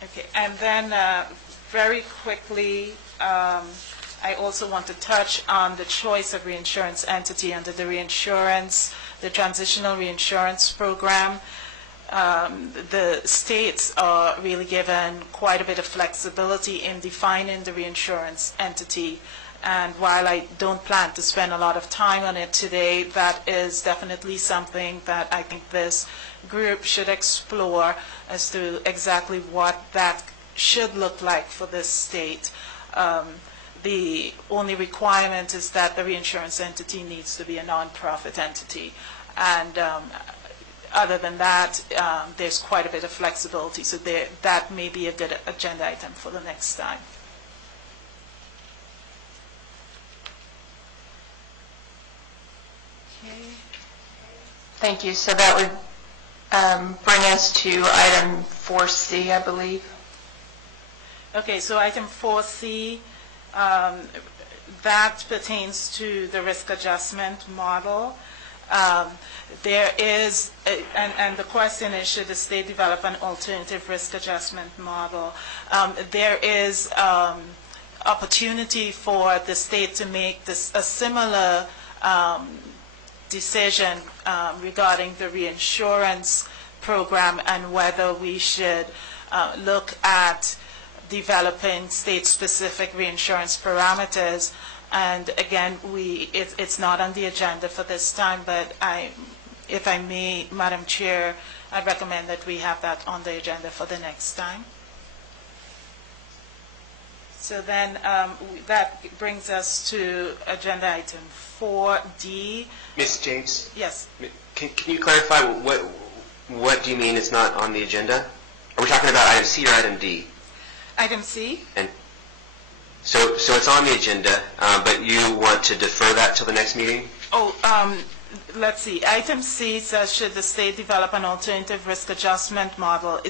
Okay, and then very quickly, I also want to touch on the choice of reinsurance entity under the transitional reinsurance program. The states are really given quite a bit of flexibility in defining the reinsurance entity. And while I don't plan to spend a lot of time on it today, that is definitely something that I think this group should explore as to exactly what that should look like for this state. The only requirement is that the reinsurance entity needs to be a nonprofit entity. And other than that, there's quite a bit of flexibility. So that may be a good agenda item for the next time. Okay. Thank you. So that would bring us to item 4C, I believe. Okay, so item 4C, that pertains to the risk adjustment model. There is, and the question is, should the state develop an alternative risk adjustment model? There is opportunity for the state to make a similar decision regarding the reinsurance program and whether we should look at developing state-specific reinsurance parameters. And again, it's not on the agenda for this time, but if I may, Madam Chair, I recommend that we have that on the agenda for the next time. So then that brings us to agenda item 4D. Ms. James? Yes. Can you clarify what do you mean it's not on the agenda? Are we talking about item C or item D? Item C. And so it's on the agenda, but you want to defer that till the next meeting? Oh, let's see. Item C says, should the state develop an alternative risk adjustment model?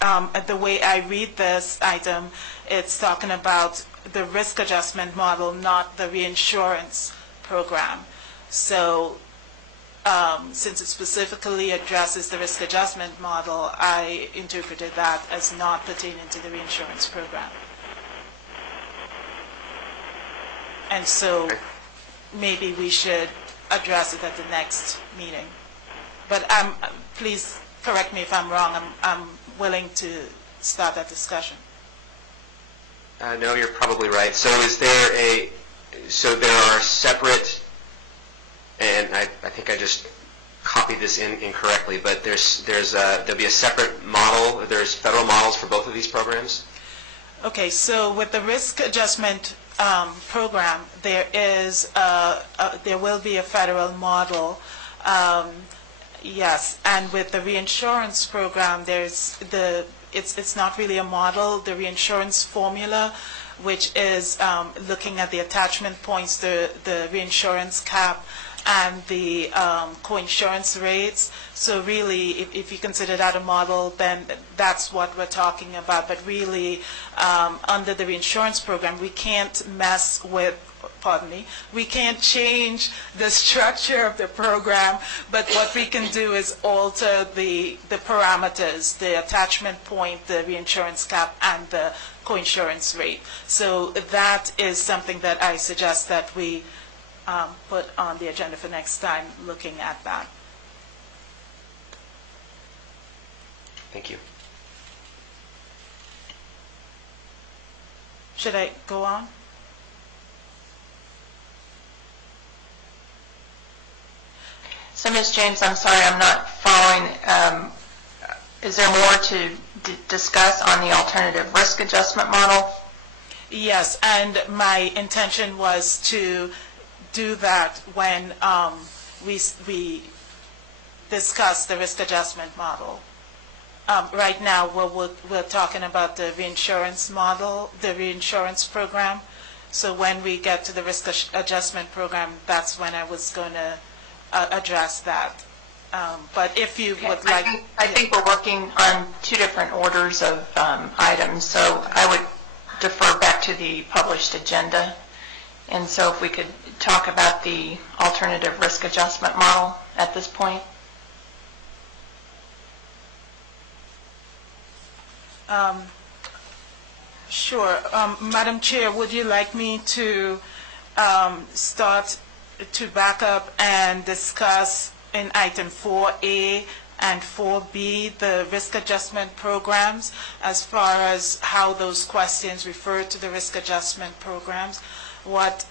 The way I read this item, it's talking about the risk adjustment model, not the reinsurance program. So since it specifically addresses the risk adjustment model, I interpreted that as not pertaining to the reinsurance program. And so maybe we should address it at the next meeting. But please correct me if I'm wrong. I'm willing to start that discussion. No, you're probably right. So there are separate, and I think I just copied this in incorrectly, but there'll be a separate model. There's federal models for both of these programs? Okay, so with the risk adjustment program, there will be a federal model. Yes, and with the reinsurance program, it's not really a model. The reinsurance formula, which is looking at the attachment points, the reinsurance cap, and the co-insurance rates. So really, if you consider that a model, then that's what we're talking about. But really, under the reinsurance program, we can't mess with, we can't change the structure of the program, but what we can do is alter the parameters, the attachment point, the reinsurance cap, and the co-insurance rate. So that is something that I suggest that we put on the agenda for next time, looking at that. Thank you. Should I go on? So, Ms. James, I'm sorry, I'm not following. Is there more to discuss on the alternative risk adjustment model? Yes, and my intention was to do that when we discuss the risk adjustment model. Right now, we're talking about the reinsurance model, the reinsurance program. So when we get to the risk adjustment program, that's when I was going to address that. But if you would like... I think we're working on two different orders of items, so I would defer back to the published agenda. And so if we could talk about the alternative risk adjustment model at this point. Sure. Madam Chair, would you like me to start to back up and discuss in item 4A and 4B the risk adjustment programs as far as how those questions refer to the risk adjustment programs? What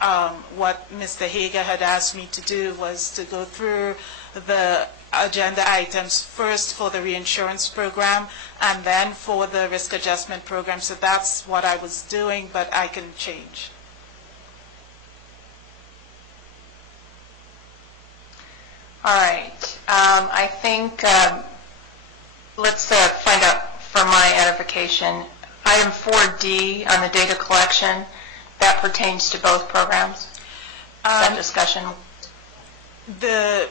Mr. Hager had asked me to do was to go through the agenda items first for the reinsurance program and then for the risk adjustment program. So that's what I was doing, but I can change. All right. I think let's find out for my edification. Item 4D on the data collection, that pertains to both programs? That discussion? It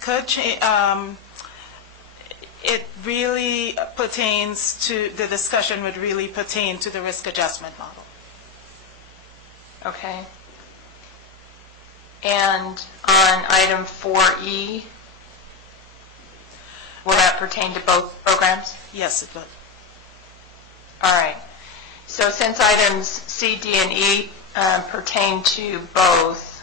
could change. It really pertains to, the discussion would really pertain to the risk adjustment model. Okay. And on item 4E, will that pertain to both programs? Yes, it would. All right. So since items C, D, and E pertain to both,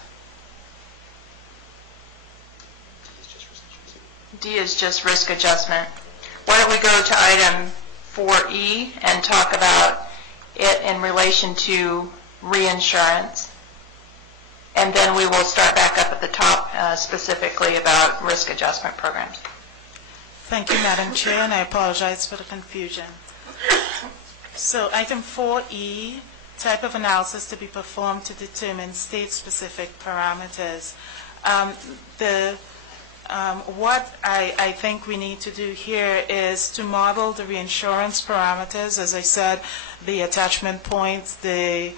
D is just risk adjustment. Why don't we go to item 4E and talk about it in relation to reinsurance? And then we will start back up at the top specifically about risk adjustment programs. Thank you, Madam Chair, and I apologize for the confusion. So item 4E, type of analysis to be performed to determine state-specific parameters. What I think we need to do here is to model the reinsurance parameters, as I said, the attachment points, the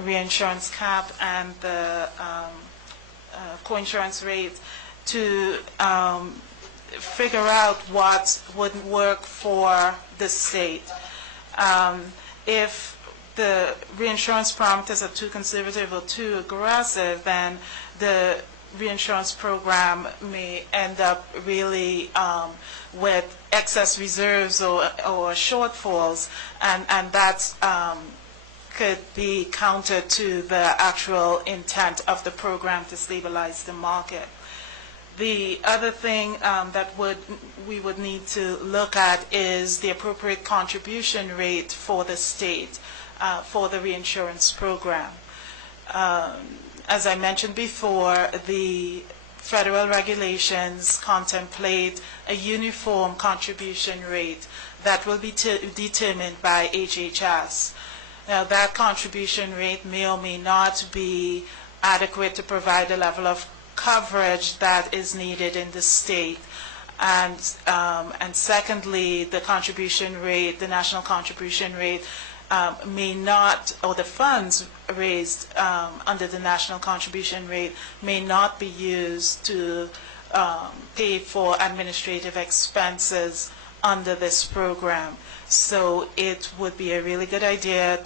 reinsurance cap, and the coinsurance rate, to figure out what would work for the state. If the reinsurance parameters are too conservative or too aggressive, then the reinsurance program may end up really with excess reserves or shortfalls, and that could be counter to the actual intent of the program to stabilize the market. The other thing that we would need to look at is the appropriate contribution rate for the state for the reinsurance program. As I mentioned before, the federal regulations contemplate a uniform contribution rate that will be determined by HHS. Now, that contribution rate may or may not be adequate to provide the level of coverage that is needed in the state. And secondly, the contribution rate, the national contribution rate, may not, or the funds raised under the national contribution rate may not be used to pay for administrative expenses under this program. So it would be a really good idea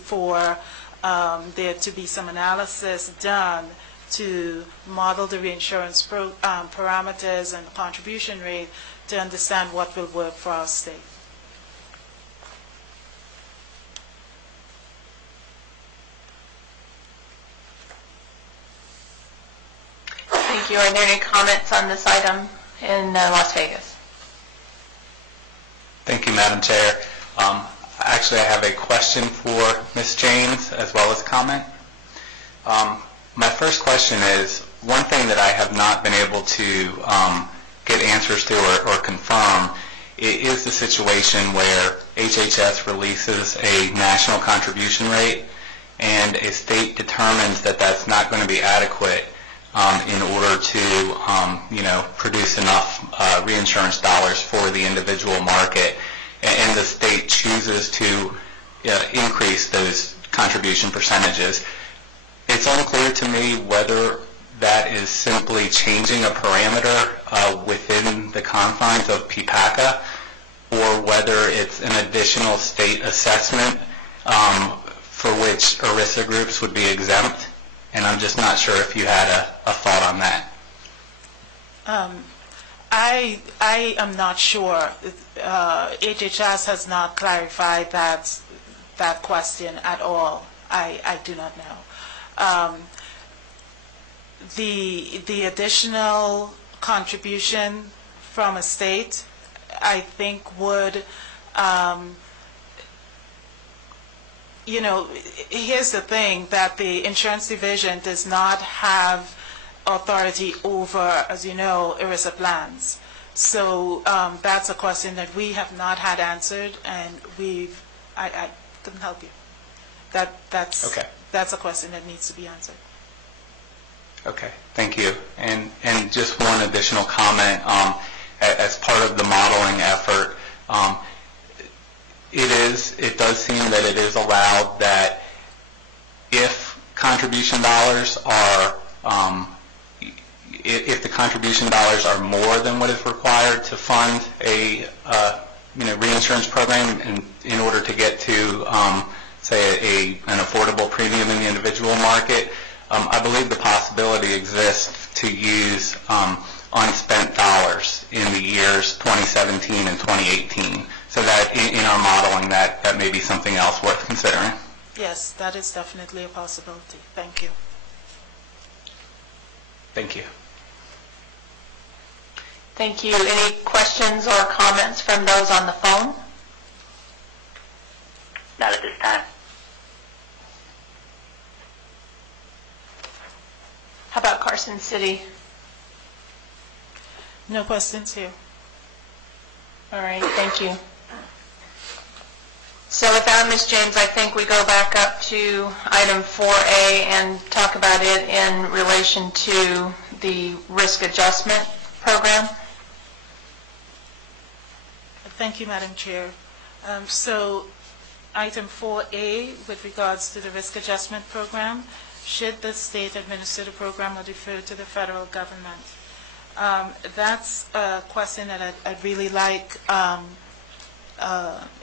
for there to be some analysis done to model the reinsurance parameters and the contribution rate to understand what will work for our state. Thank you. Are there any comments on this item in Las Vegas? Thank you, Madam Chair. Actually, I have a question for Ms. James as well as a comment. My first question is, one thing that I have not been able to get answers to or confirm is the situation where HHS releases a national contribution rate and a state determines that that's not going to be adequate in order to produce enough reinsurance dollars for the individual market, and the state chooses to increase those contribution percentages. It's unclear to me whether that is simply changing a parameter within the confines of PPACA, or whether it's an additional state assessment for which ERISA groups would be exempt. And I'm just not sure if you had a thought on that. I am not sure. HHS has not clarified that question at all. I do not know. The additional contribution from a state, I think, would, here's the thing, that the insurance division does not have authority over, as you know, ERISA plans. So that's a question that we have not had answered, and I couldn't help you. That's a question that needs to be answered. Okay, thank you. And just one additional comment, as part of the modeling effort, it does seem that it is allowed that if contribution dollars are, if the contribution dollars are more than what is required to fund a reinsurance program in order to get to say an affordable premium in the individual market, I believe the possibility exists to use unspent dollars in the years 2017 and 2018. So that in our modeling, that may be something else worth considering. Yes, that is definitely a possibility. Thank you. Thank you. Thank you. Any questions or comments from those on the phone? Not at this time. How about Carson City? No questions here. All right, thank you. So with that, Ms. James, I think we go back up to item 4A and talk about it in relation to the risk adjustment program. Thank you, Madam Chair. So item 4A with regards to the risk adjustment program, should the state administer the program or defer to the federal government? That's a question that I'd really like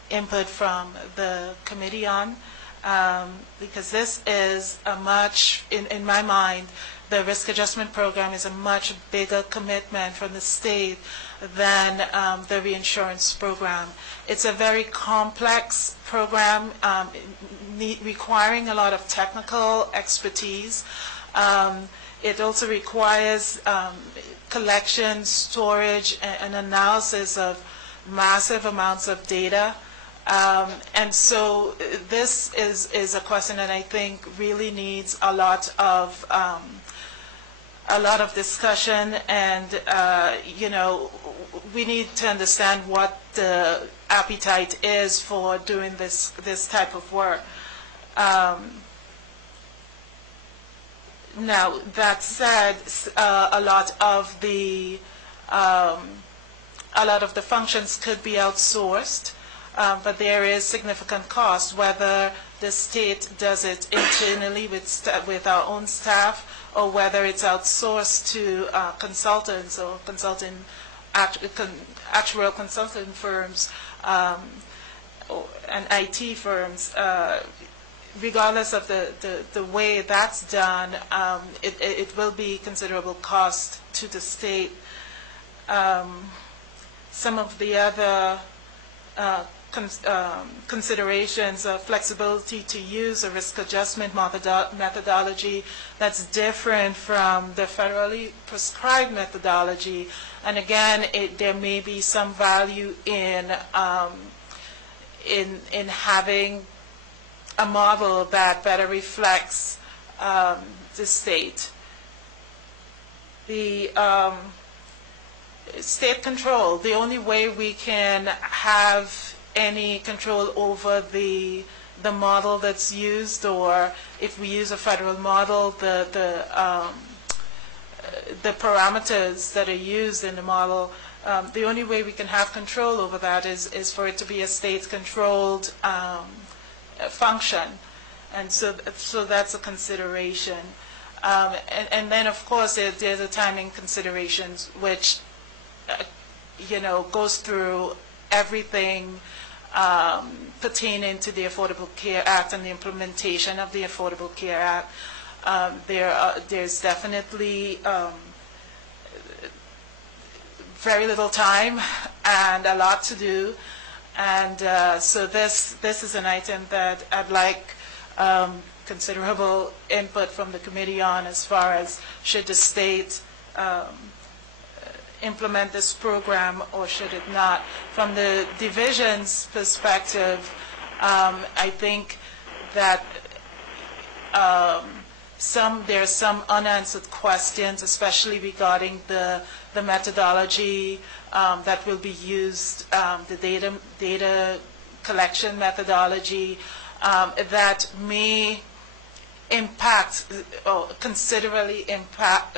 input from the committee on, because this is a much, in my mind, the risk adjustment program is a much bigger commitment from the state than the reinsurance program. It's a very complex program requiring a lot of technical expertise. It also requires collection, storage, and analysis of massive amounts of data. And so this is a question that I think really needs a lot of discussion, and we need to understand what the appetite is for doing this type of work. Now, that said, a lot of the functions could be outsourced, but there is significant cost, whether the state does it internally with our own staff, or whether it's outsourced to consultants or actuarial consultant firms and IT firms. Regardless of the way that's done, it will be considerable cost to the state. Some of the other considerations of flexibility to use a risk adjustment methodology that's different from the federally prescribed methodology. And again, there may be some value in having a model that better reflects the state. The state control, the only way we can have any control over the model that's used, or if we use a federal model, the parameters that are used in the model, the only way we can have control over that is for it to be a state-controlled function, and so that's a consideration. And then, of course, there's a timing considerations, which goes through everything pertaining to the Affordable Care Act and the implementation of the Affordable Care Act. There's definitely very little time and a lot to do, and so this is an item that I'd like considerable input from the committee on, as far as should the state implement this program or should it not. From the division's perspective, I think that there are some unanswered questions, especially regarding the methodology that will be used, the data collection methodology that may impact or considerably impact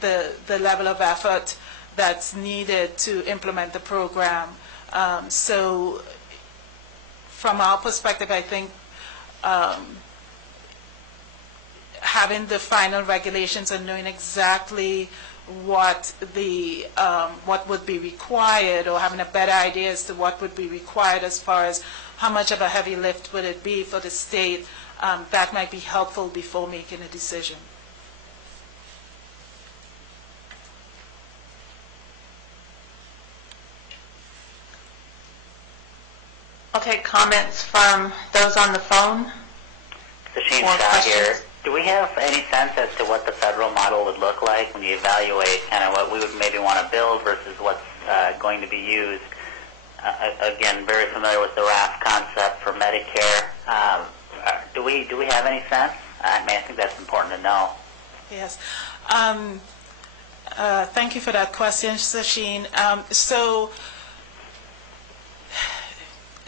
the level of effort that's needed to implement the program. So from our perspective, I think having the final regulations and knowing exactly what would be required, or having a better idea as to what would be required as far as how much of a heavy lift would it be for the state, that might be helpful before making a decision. I'll take comments from those on the phone. Sasheen More Shah here. questions? Do we have any sense as to what the federal model would look like when you evaluate kind of what we would maybe want to build versus what's going to be used? Again, very familiar with the RAF concept for Medicare. Do we have any sense? I think that's important to know. Yes. Thank you for that question, Sasheen. So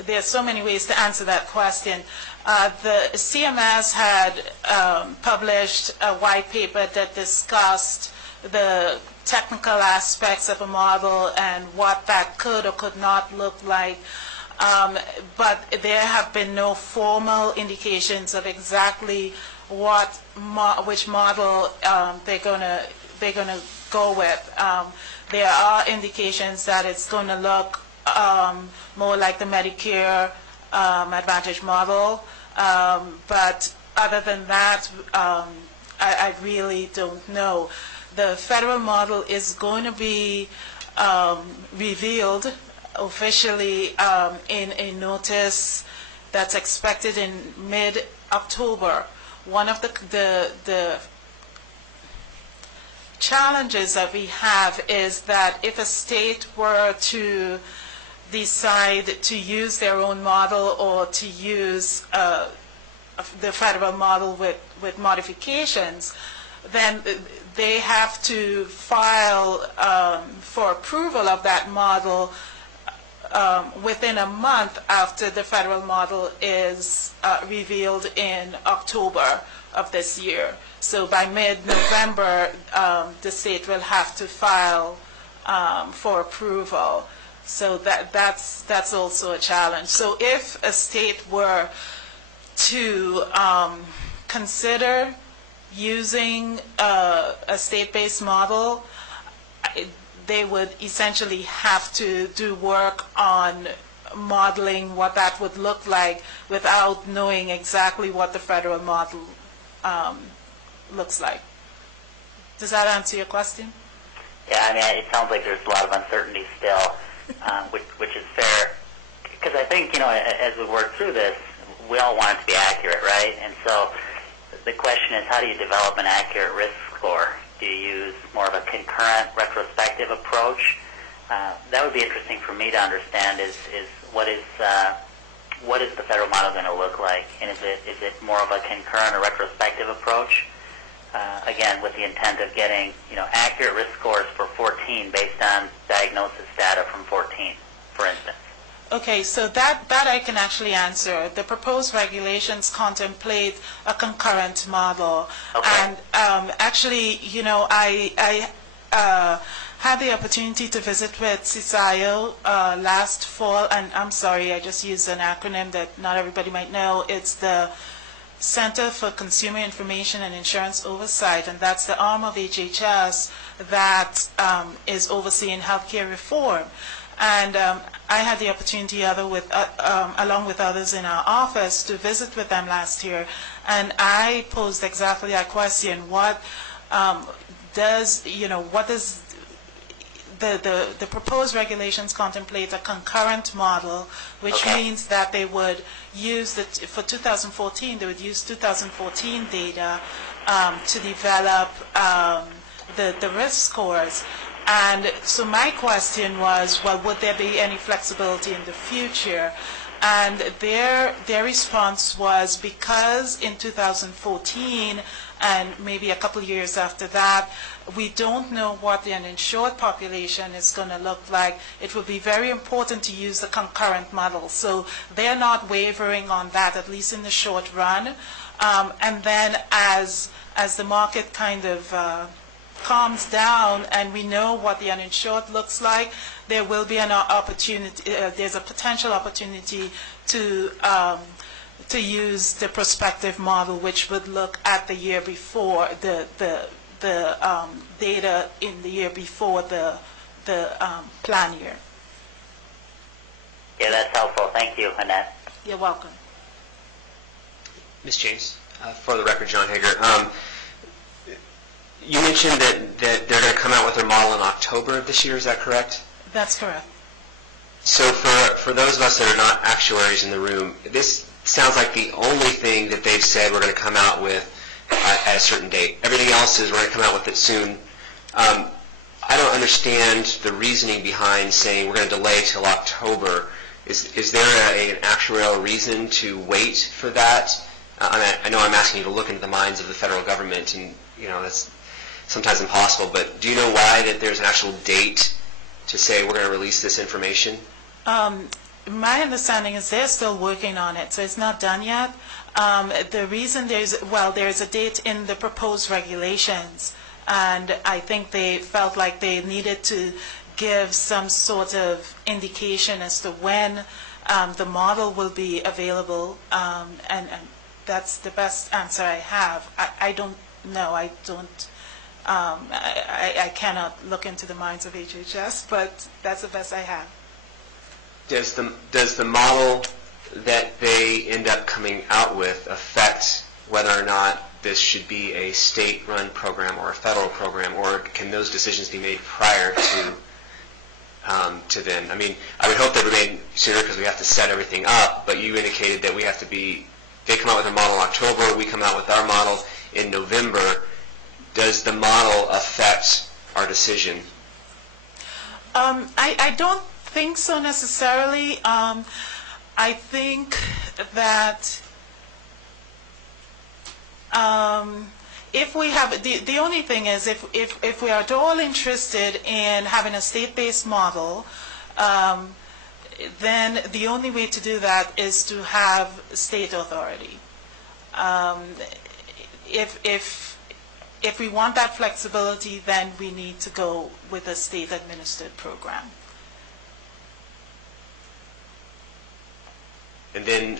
there are so many ways to answer that question. The CMS had published a white paper that discussed the technical aspects of a model and what that could or could not look like. But there have been no formal indications of exactly which model they're gonna go with. There are indications that it's going to look more like the Medicare Advantage model, but other than that, I really don't know. The federal model is going to be revealed officially in a notice that's expected in mid-October. One of the challenges that we have is that if a state were to decide to use their own model or to use the federal model with modifications, then they have to file for approval of that model within a month after the federal model is revealed in October of this year. So by mid-November, the state will have to file for approval. So that's also a challenge. So if a state were to consider using a state-based model, they would essentially have to do work on modeling what that would look like without knowing exactly what the federal model looks like. Does that answer your question? Yeah, I mean, it sounds like there's a lot of uncertainty still, which is fair. Because I think, as we work through this, we all want it to be accurate, right? And so the question is, how do you develop an accurate risk score? Do you use more of a concurrent retrospective approach? That would be interesting for me to understand is what is the federal model going to look like? And is it more of a concurrent or retrospective approach? Again, with the intent of getting accurate risk scores for 14 based on diagnosis data from 14, for instance. Okay, so that I can actually answer. The proposed regulations contemplate a concurrent model. Okay. And actually, I had the opportunity to visit with CISIO last fall, and I'm sorry, I just used an acronym that not everybody might know. It's the Center for Consumer Information and Insurance Oversight, and that's the arm of HHS that is overseeing healthcare reform. And I had the opportunity, along with others in our office, to visit with them last year, and I posed exactly that question: what does the proposed regulations contemplate a concurrent model, which means that they would use for 2014, they would use 2014 data to develop the risk scores. And so my question was, well, would there be any flexibility in the future? And their response was, because in 2014 and maybe a couple years after that, we don't know what the uninsured population is going to look like, it would be very important to use the concurrent model. So they're not wavering on that, at least in the short run. And then as the market kind of calms down and we know what the uninsured looks like, there will be an opportunity, there's a potential opportunity to use the prospective model, which would look at the year before, the data in the year before the plan year. Yeah, that's helpful. Thank you, Annette. You're welcome. Ms. James, for the record, John Hager. You mentioned that they're going to come out with their model in October of this year. Is that correct? That's correct. So for those of us that are not actuaries in the room, this sounds like the only thing that they've said we're going to come out with at a certain date. Everything else is we're going to come out with it soon. I don't understand the reasoning behind saying we're going to delay till October. Is there an actuarial reason to wait for that? I know I'm asking you to look into the minds of the federal government, and that's sometimes impossible, but do you know why that there's an actual date to say we're going to release this information? My understanding is they're still working on it, so it's not done yet. The reason there's a date in the proposed regulations, and I think they felt like they needed to give some sort of indication as to when the model will be available, and that's the best answer I have. I don't know. I cannot look into the minds of HHS, but that's the best I have. Does the model that they end up coming out with affect whether or not this should be a state-run program or a federal program, or can those decisions be made prior to then? I mean, I would hope they were made sooner because we have to set everything up, but you indicated that we have to be, they come out with a model in October, we come out with our model in November. Does the model affect our decision? I don't think so necessarily. I think that if we have, the only thing is if we are at all interested in having a state-based model, then the only way to do that is to have state authority. If we want that flexibility, then we need to go with a state-administered program. And then,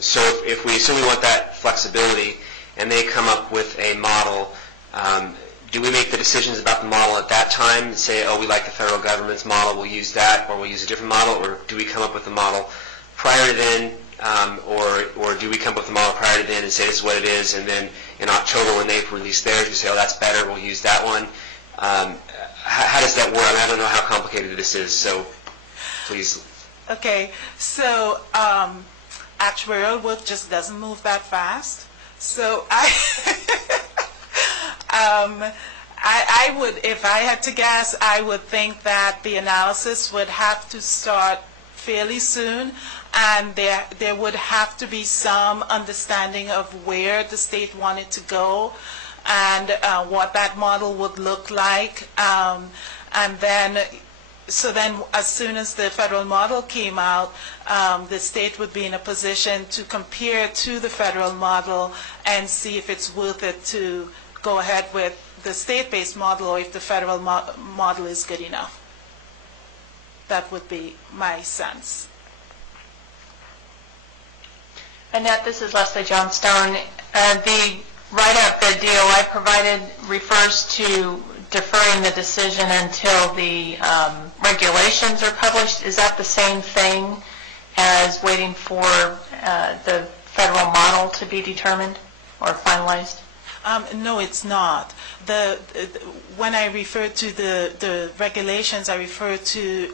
so if we assume we want that flexibility, and they come up with a model, do we make the decisions about the model at that time and say, oh, we like the federal government's model, we'll use that, or we'll use a different model, or do we come up with a model prior to then, or do we come up with a model prior to then and say this is what it is, and then in October when they release theirs, we say, oh, that's better, we'll use that one. How does that work? I don't know how complicated this is, so please. Okay, so actuarial work just doesn't move that fast. So I would, if I had to guess, I would think that the analysis would have to start fairly soon, and there would have to be some understanding of where the state wanted to go and what that model would look like, and then so then as soon as the federal model came out, the state would be in a position to compare to the federal model and see if it's worth it to go ahead with the state-based model or if the federal model is good enough. That would be my sense. Annette, this is Leslie Johnstone. The write-up the DOI provided refers to deferring the decision until the regulations are published. Is that the same thing as waiting for the federal model to be determined or finalized? No, it's not. When I refer to the regulations, I refer to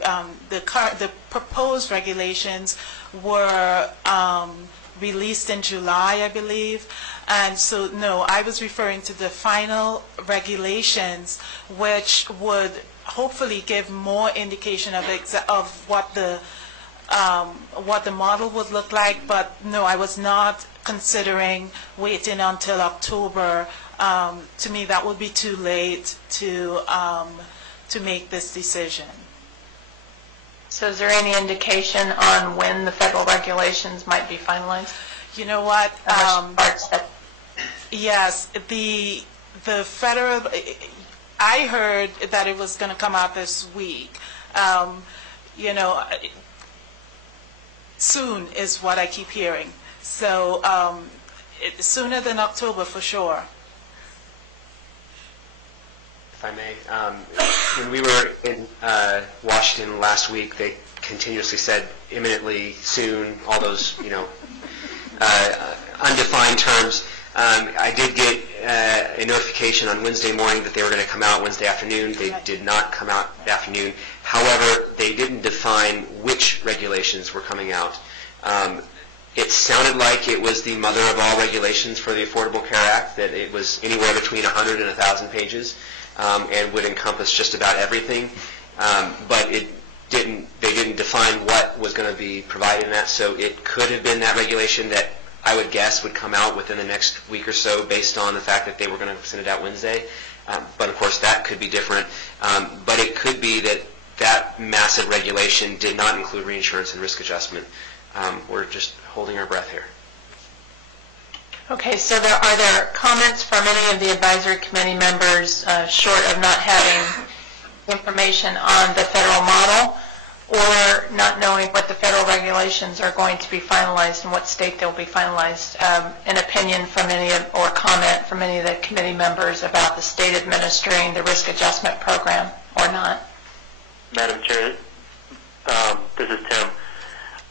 the proposed regulations were released in July, I believe. And so, no, I was referring to the final regulations, which would hopefully give more indication of what the model would look like. But no, I was not considering waiting until October. To me, that would be too late to make this decision. So is there any indication on when the federal regulations might be finalized? You know what? Yes, the federal, I heard that it was going to come out this week. You know, soon is what I keep hearing. So sooner than October for sure. If I may, when we were in Washington last week, they continuously said imminently, soon, all those, undefined terms. I did get a notification on Wednesday morning that they were going to come out Wednesday afternoon. They did not come out afternoon. However, they didn't define which regulations were coming out. It sounded like it was the mother of all regulations for the Affordable Care Act, that it was anywhere between 100 and 1,000 pages and would encompass just about everything. But they didn't define what was going to be provided in that, so it could have been that regulation that I would guess would come out within the next week or so based on the fact that they were going to send it out Wednesday. But of course that could be different. But it could be that that massive regulation did not include reinsurance and risk adjustment. We're just holding our breath here. Okay, so are there comments from any of the advisory committee members short of not having information on the federal model or not knowing what the federal regulations are going to be finalized and what state they'll be finalized? An opinion from or comment from any of the committee members about the state administering the risk adjustment program or not? Madam Chair, this is Tim.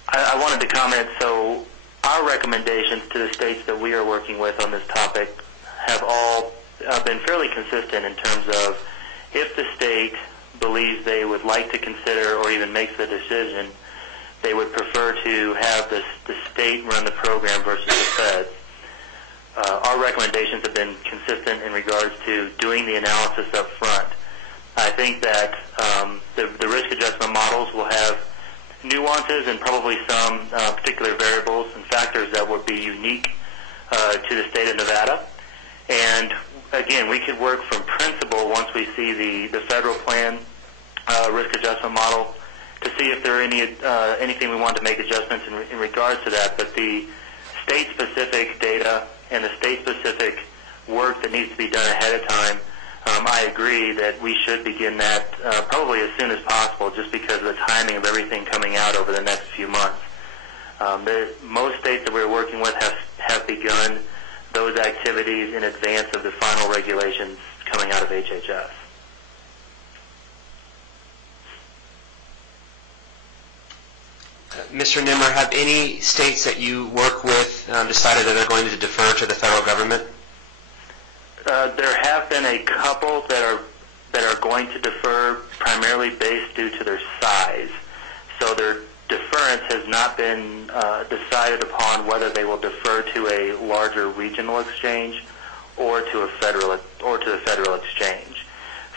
I wanted to comment. So our recommendations to the states that we are working with on this topic have all been fairly consistent in terms of if the state believes they would like to consider or even makes the decision, they would prefer to have the state run the program versus the feds. Our recommendations have been consistent in regards to doing the analysis up front. I think that the risk adjustment models will have nuances and probably some particular variables and factors that would be unique to the state of Nevada. And again, we could work from principle once we see the federal plan risk adjustment model to see if there are anything we want to make adjustments in regards to that. But the state-specific data and the state-specific work that needs to be done ahead of time, I agree that we should begin that probably as soon as possible, just because of the timing of everything coming out over the next few months. Most states that we're working with have begun those activities in advance of the final regulations coming out of HHS. Mr. Nimmer, have any states that you work with decided that they're going to defer to the federal government? There have been a couple that are going to defer, primarily based due to their size. So their deference has not been decided upon whether they will defer to a larger regional exchange or to a federal exchange.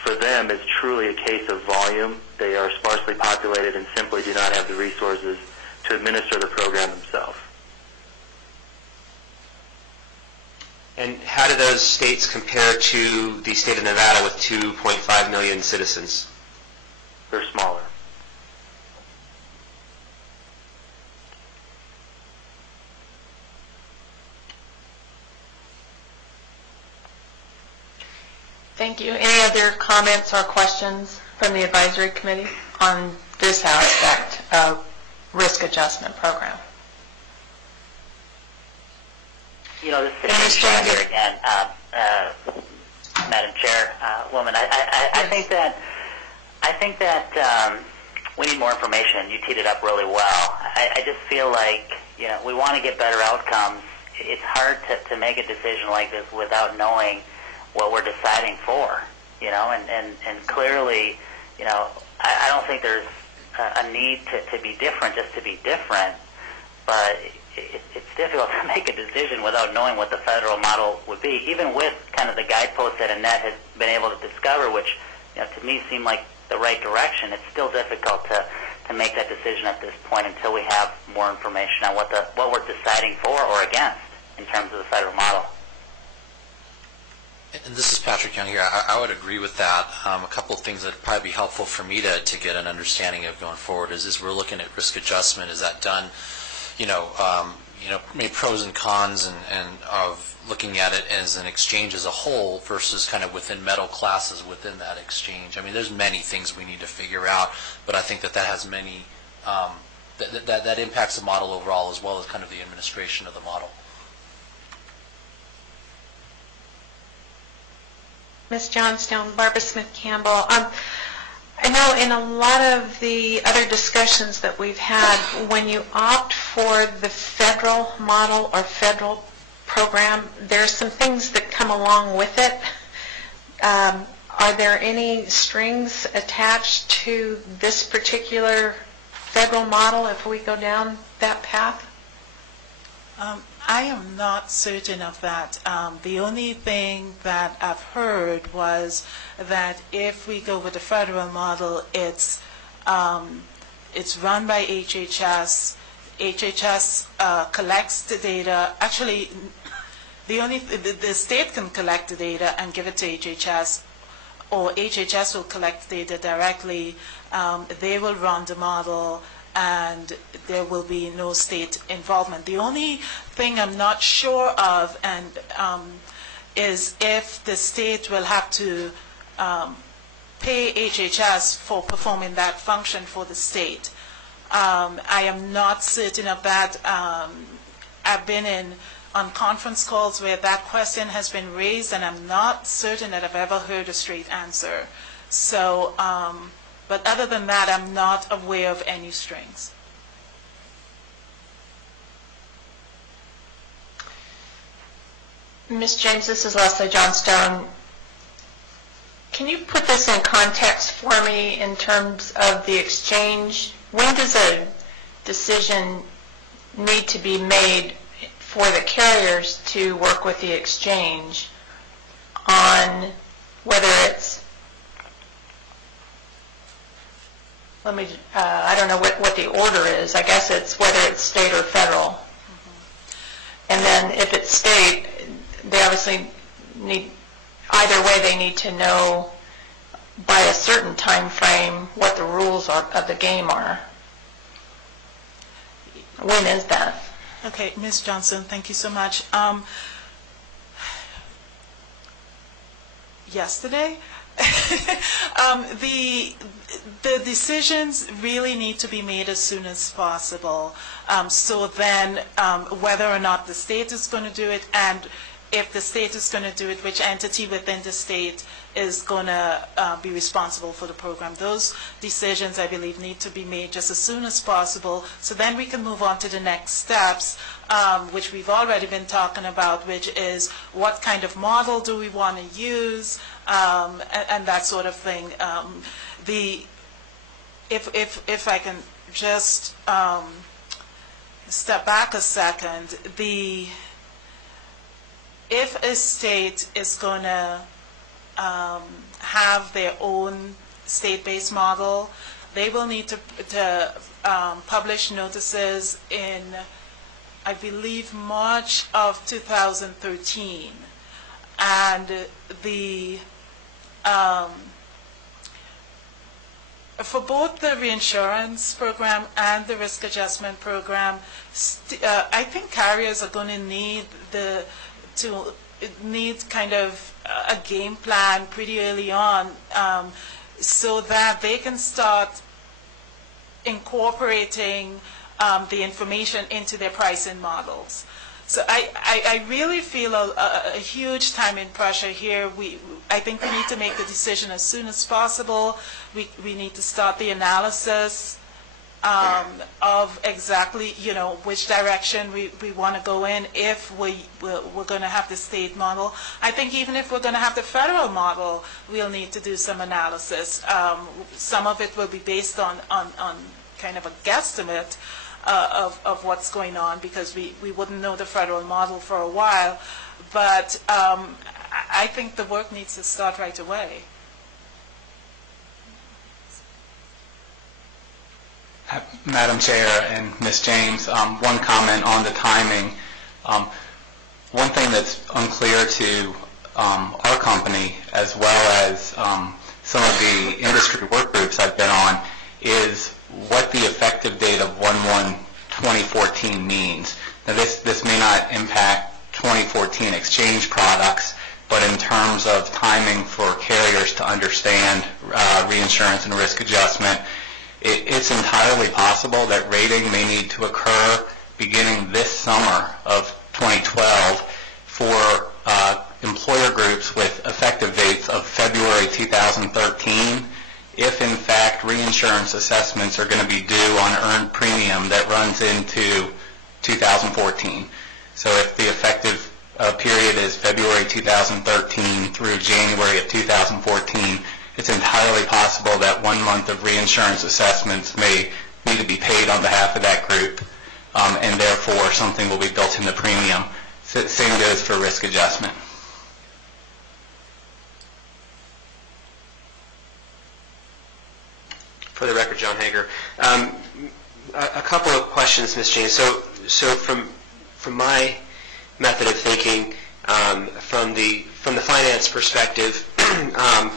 For them, it's truly a case of volume. They are sparsely populated and simply do not have the resources to administer the program themselves. And how do those states compare to the state of Nevada with 2.5 million citizens? They're smaller. Thank you. Any other comments or questions from the advisory committee on this aspect of risk adjustment program? This is John here again, Madam Chairwoman. I think that we need more information. You teed it up really well. I just feel like we want to get better outcomes. It's hard to make a decision like this without knowing what we're deciding for. And clearly, I don't think there's a need to be different just to be different, but it's difficult to make a decision without knowing what the federal model would be, even with kind of the guideposts that Annette has been able to discover, which to me seem like the right direction, it's still difficult to make that decision at this point until we have more information on what we're deciding for or against in terms of the federal model. And this is Patrick Young here. I would agree with that. A couple of things that would probably be helpful for me to get an understanding of going forward is we're looking at risk adjustment. Is that done, maybe pros and cons and of looking at it as an exchange as a whole versus kind of within metal classes within that exchange. I mean, there's many things we need to figure out, but I think that has many, that impacts the model overall as well as kind of the administration of the model. Ms. Johnstone, Barbara Smith Campbell. I know in a lot of the other discussions that we've had, when you opt for the federal model or federal program, there's some things that come along with it. Are there any strings attached to this particular federal model if we go down that path? I am not certain of that. The only thing that I've heard was that if we go with the federal model, it's run by HHS. HHS collects the data. Actually, the state can collect the data and give it to HHS, or HHS will collect the data directly. They will run the model, and there will be no state involvement. The only thing I'm not sure of is if the state will have to pay HHS for performing that function for the state. I am not certain of that. I've been on conference calls where that question has been raised, and I'm not certain that I've ever heard a straight answer. So, but other than that, I'm not aware of any strings. Ms. James, this is Leslie Johnstone. Can you put this in context for me in terms of the exchange? When does a decision need to be made for the carriers to work with the exchange on whether it's, I don't know what the order is. I guess it's whether it's state or federal. Mm-hmm. And then if it's state, they obviously need, either way they need to know by a certain time frame what the rules of the game are. When is that? Okay, Ms. Johnson, thank you so much. Yesterday, the decisions really need to be made as soon as possible. So then, whether or not the state is going to do it, and if the state is going to do it, which entity within the state is going to be responsible for the program. Those decisions, I believe, need to be made just as soon as possible, so then we can move on to the next steps, which we've already been talking about, which is what kind of model do we want to use, and that sort of thing. If I can just step back a second, if a state is going to have their own state-based model, they will need to publish notices in, I believe, March of 2013. And for both the reinsurance program and the risk adjustment program, I think carriers are going to need kind of a game plan pretty early on, so that they can start incorporating the information into their pricing models. So I really feel a huge timing pressure here. I think we need to make the decision as soon as possible. We need to start the analysis of exactly, which direction we want to go in if we're going to have the state model. I think even if we're going to have the federal model, we'll need to do some analysis. Some of it will be based on kind of a guesstimate of what's going on, because we wouldn't know the federal model for a while. But I think the work needs to start right away. Madam Chair and Ms. James, one comment on the timing. One thing that's unclear to our company, as well as some of the industry work groups I've been on, is what the effective date of 1/1/2014 means. Now, this may not impact 2014 exchange products, but in terms of timing for carriers to understand reinsurance and risk adjustment, it's entirely possible that rating may need to occur beginning this summer of 2012 for employer groups with effective dates of February 2013, if in fact reinsurance assessments are going to be due on earned premium that runs into 2014. So if the effective period is February 2013 through January of 2014, it's entirely possible that 1 month of reinsurance assessments may need to be paid on behalf of that group, and therefore something will be built in the premium. Same goes for risk adjustment. For the record, John Hager. A couple of questions, Ms. James. So from my method of thinking, from the finance perspective, I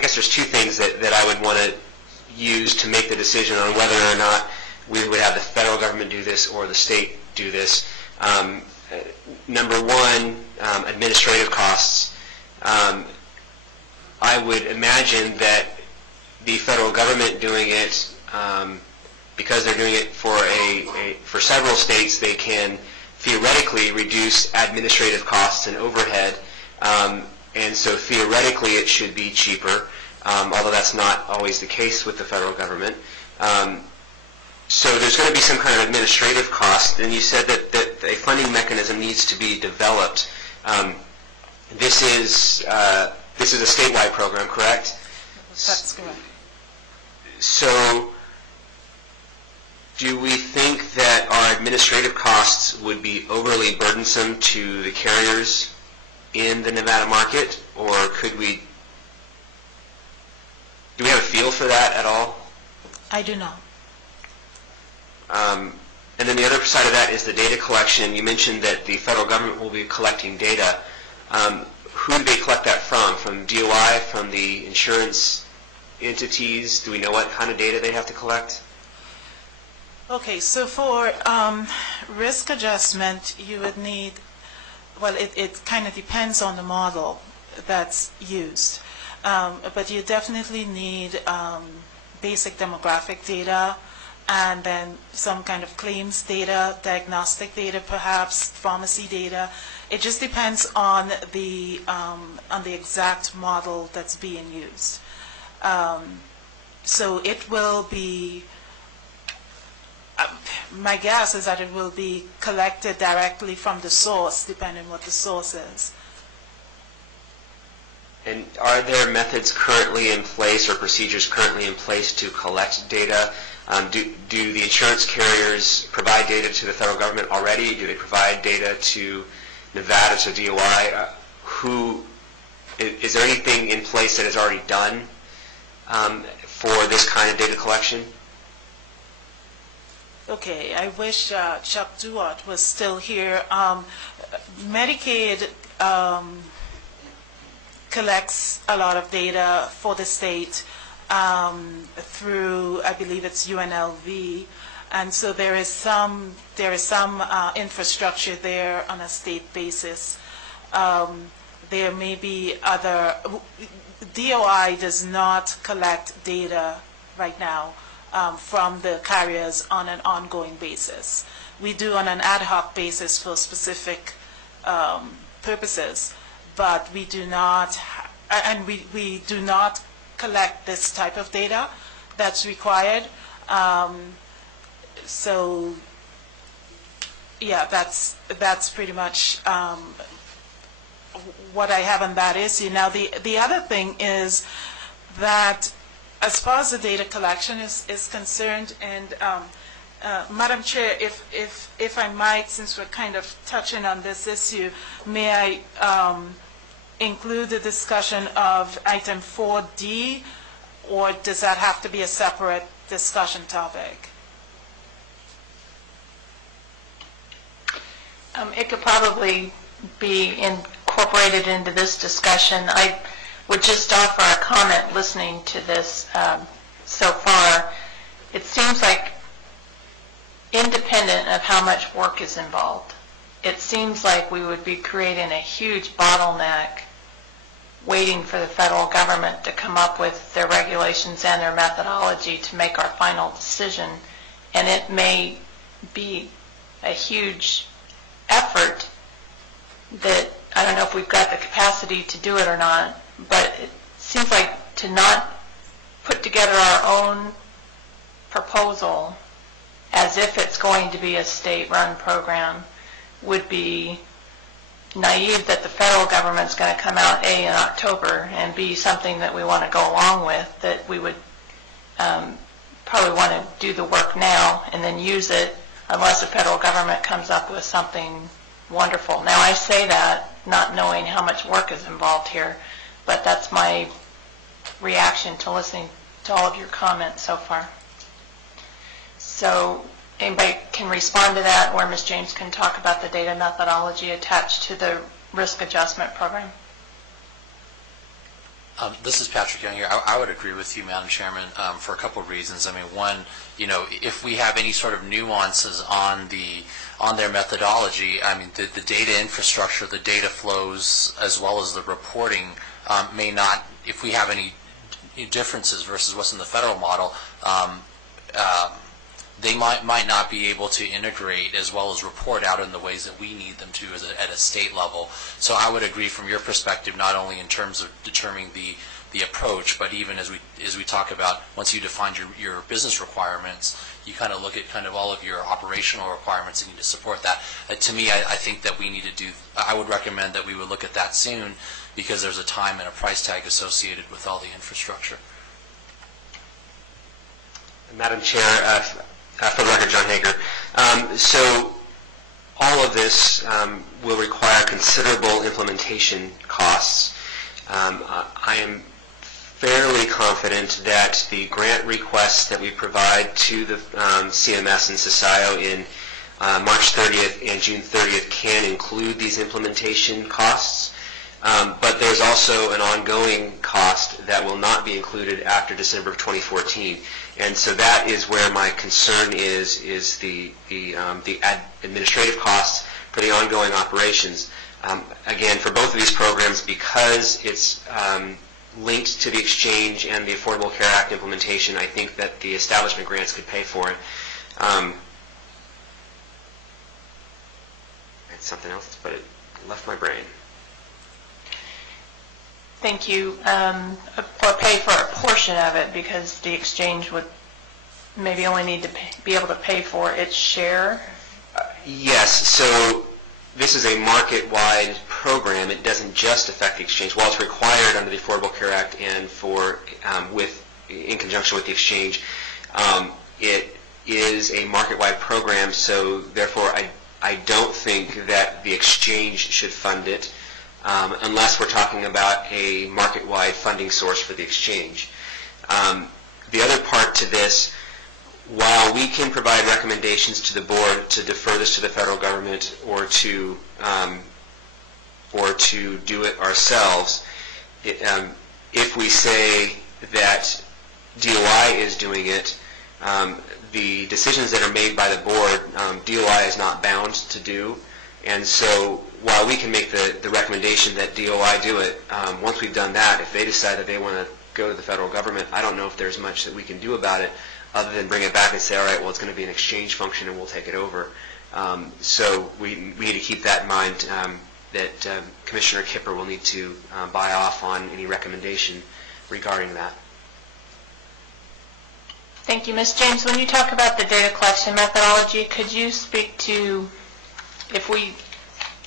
guess there's two things that I would want to use to make the decision on whether or not we would have the federal government do this or the state do this. Number one, administrative costs. I would imagine that the federal government doing it, because they're doing it for several states, they can theoretically reduce administrative costs and overhead, and so theoretically it should be cheaper, although that's not always the case with the federal government. So there's going to be some kind of administrative cost, and you said that a funding mechanism needs to be developed. This is a statewide program, correct? That's correct. So do we think that our administrative costs would be overly burdensome to the carriers in the Nevada market, or do we have a feel for that at all? I do not. And then the other side of that is the data collection. You mentioned that the federal government will be collecting data. Who do they collect that from? From DOI, from the insurance entities? Do we know what kind of data they have to collect? Okay, so for risk adjustment, you would need, well, it kind of depends on the model that's used. But you definitely need basic demographic data, and then some kind of claims data, diagnostic data perhaps, pharmacy data. It just depends on the exact model that's being used. So it will be, my guess is that it will be collected directly from the source, depending on what the source is. And are there methods currently in place or procedures currently in place to collect data? Do the insurance carriers provide data to the federal government already? Do they provide data to Nevada, to DOI? Is there anything in place that is already done for this kind of data collection? Okay, I wish Chuck Duart was still here. Medicaid collects a lot of data for the state through, I believe it's UNLV, and so there is some infrastructure there on a state basis. There may be other. DOI does not collect data right now from the carriers on an ongoing basis. We do on an ad hoc basis for specific purposes, but we do not, and we do not collect this type of data that's required. So, yeah, that's pretty much what I have on that issue. Now, the other thing is that as far as the data collection is concerned, and Madam Chair, if I might, since we're kind of touching on this issue, may I include the discussion of item 4D or does that have to be a separate discussion topic? It could probably be incorporated into this discussion. I would just offer a comment listening to this so far. It seems like, independent of how much work is involved, it seems like we would be creating a huge bottleneck waiting for the federal government to come up with their regulations and their methodology to make our final decision. And it may be a huge effort that I don't know if we've got the capacity to do it or not, but it seems like to not put together our own proposal as if it's going to be a state-run program would be naive that the federal government's going to come out A, in October, and B, something that we want to go along with, that we would probably want to do the work now and then use it unless the federal government comes up with something wonderful. Now, I say that not knowing how much work is involved here, but that's my reaction to listening to all of your comments so far. So anybody can respond to that, or Ms. James can talk about the data methodology attached to the risk adjustment program. This is Patrick Young here. I would agree with you, Madam Chairman, for a couple of reasons. I mean, one, if we have any sort of nuances on their methodology, I mean, the data infrastructure, the data flows, as well as the reporting may not, if we have any differences versus what's in the federal model, they might not be able to integrate as well as report out in the ways that we need them to at a state level. So I would agree from your perspective, not only in terms of determining the approach, but even as we talk about once you define your business requirements, you kind of look at kind of all of your operational requirements and need to support that. To me, I think that we need to do, I would recommend that we would look at that soon, because there's a time and a price tag associated with all the infrastructure. Madam Chair, for the record, John Hager. So all of this will require considerable implementation costs. I am fairly confident that the grant requests that we provide to the CMS and CSIO in March 30th and June 30th can include these implementation costs. But there's also an ongoing cost that will not be included after December of 2014. And so that is where my concern is the administrative costs for the ongoing operations. Again, for both of these programs, because it's linked to the exchange and the Affordable Care Act implementation, I think that the establishment grants could pay for it. It's something else, but it left my brain. Thank you. Or pay for a portion of it, because the exchange would maybe only need to be able to pay for its share? Yes. So this is a market-wide program. It doesn't just affect the exchange. While it's required under the Affordable Care Act and in conjunction with the exchange, it is a market-wide program. So therefore, I don't think that the exchange should fund it, unless we're talking about a market-wide funding source for the exchange. The other part to this, while we can provide recommendations to the board to defer this to the federal government or to do it ourselves, if we say that DOI is doing it, the decisions that are made by the board, DOI is not bound to do. And so while we can make the recommendation that DOI do it, once we've done that, if they decide that they want to go to the federal government, I don't know if there's much that we can do about it other than bring it back and say, all right, well, it's going to be an exchange function and we'll take it over. So we need to keep that in mind, that Commissioner Kipper will need to buy off on any recommendation regarding that. Thank you. Ms. James, when you talk about the data collection methodology, could you speak to, if we,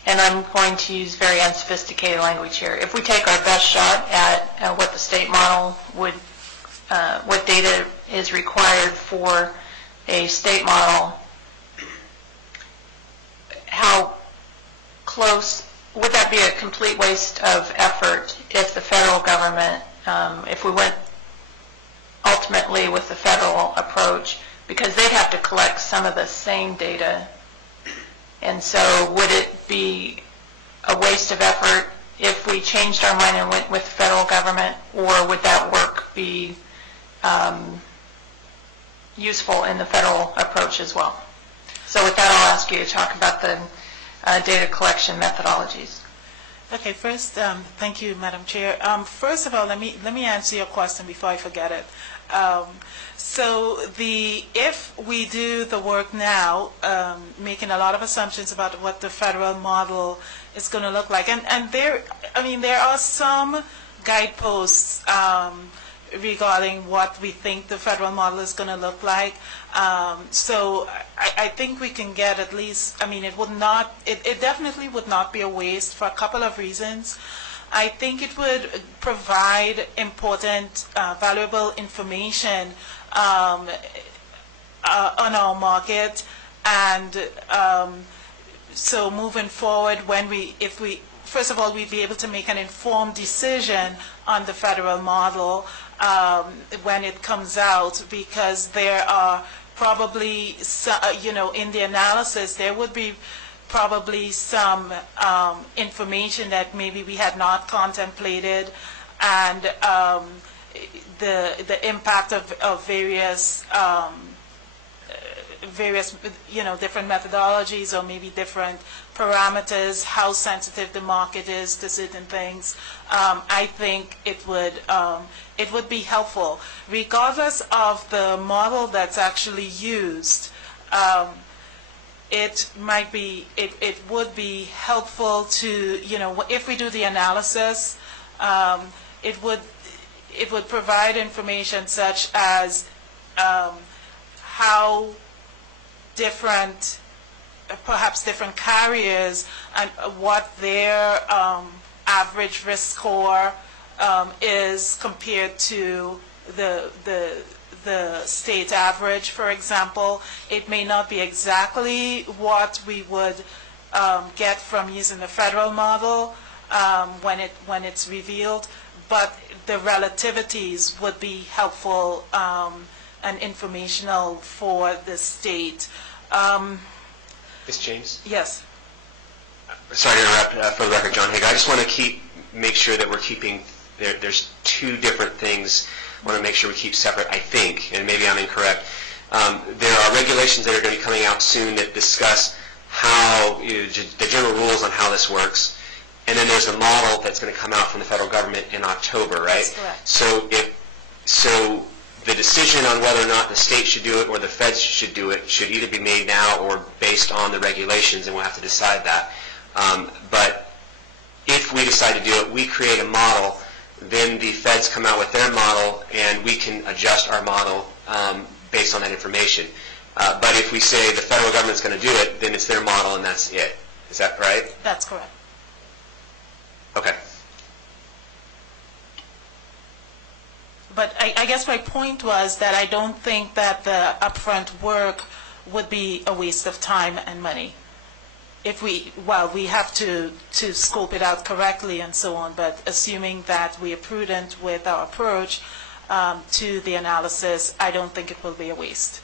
and I'm going to use very unsophisticated language here, if we take our best shot at what the state model would, what data is required for a state model, how close, would that be a complete waste of effort if the federal government, if we went ultimately with the federal approach, because they'd have to collect some of the same data. And so would it be a waste of effort if we changed our mind and went with the federal government, or would that work be useful in the federal approach as well? So with that, I'll ask you to talk about the data collection methodologies. Okay, first, thank you, Madam Chair. First of all, let me answer your question before I forget it. So if we do the work now, making a lot of assumptions about what the federal model is going to look like, and there are some guideposts regarding what we think the federal model is going to look like. So I think we can get at least, it definitely would not be a waste for a couple of reasons. I think it would provide important, valuable information on our market, and so moving forward, first of all, we'd be able to make an informed decision on the federal model when it comes out, because there are probably, in the analysis, there would be probably some information that maybe we had not contemplated, and the impact of various different methodologies, or maybe different parameters, how sensitive the market is to certain things. I think it would be helpful, regardless of the model that's actually used. It would be helpful to, if we do the analysis, it would provide information such as how perhaps different carriers, and what their average risk score is compared to the state average, for example. It may not be exactly what we would get from using the federal model when it's revealed, but the relativities would be helpful and informational for the state. Ms. James? Yes. Sorry to interrupt. For the record, John Haig, I just want to make sure that we're keeping, there's two different things I want to make sure we keep separate, I think, and maybe I'm incorrect. There are regulations that are going to be coming out soon that discuss how, the general rules on how this works, and then there's a model that's going to come out from the federal government in October, right? That's correct. So the decision on whether or not the state should do it or the feds should do it should either be made now or based on the regulations, and we'll have to decide that. But if we decide to do it, we create a model, then the feds come out with their model, and we can adjust our model based on that information. But if we say the federal government's going to do it, then it's their model and that's it. Is that right? That's correct. Okay. But I guess my point was that I don't think that the upfront work would be a waste of time and money. If we have to scope it out correctly and so on, but assuming that we are prudent with our approach to the analysis, I don't think it will be a waste.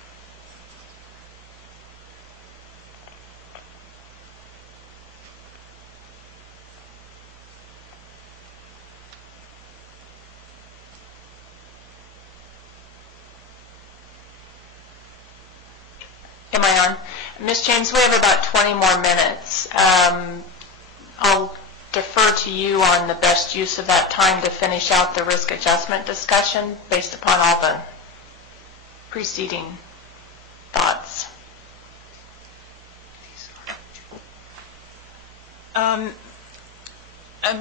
Am I on? Ms. James, we have about 20 more minutes. I'll defer to you on the best use of that time to finish out the risk adjustment discussion based upon all the preceding thoughts.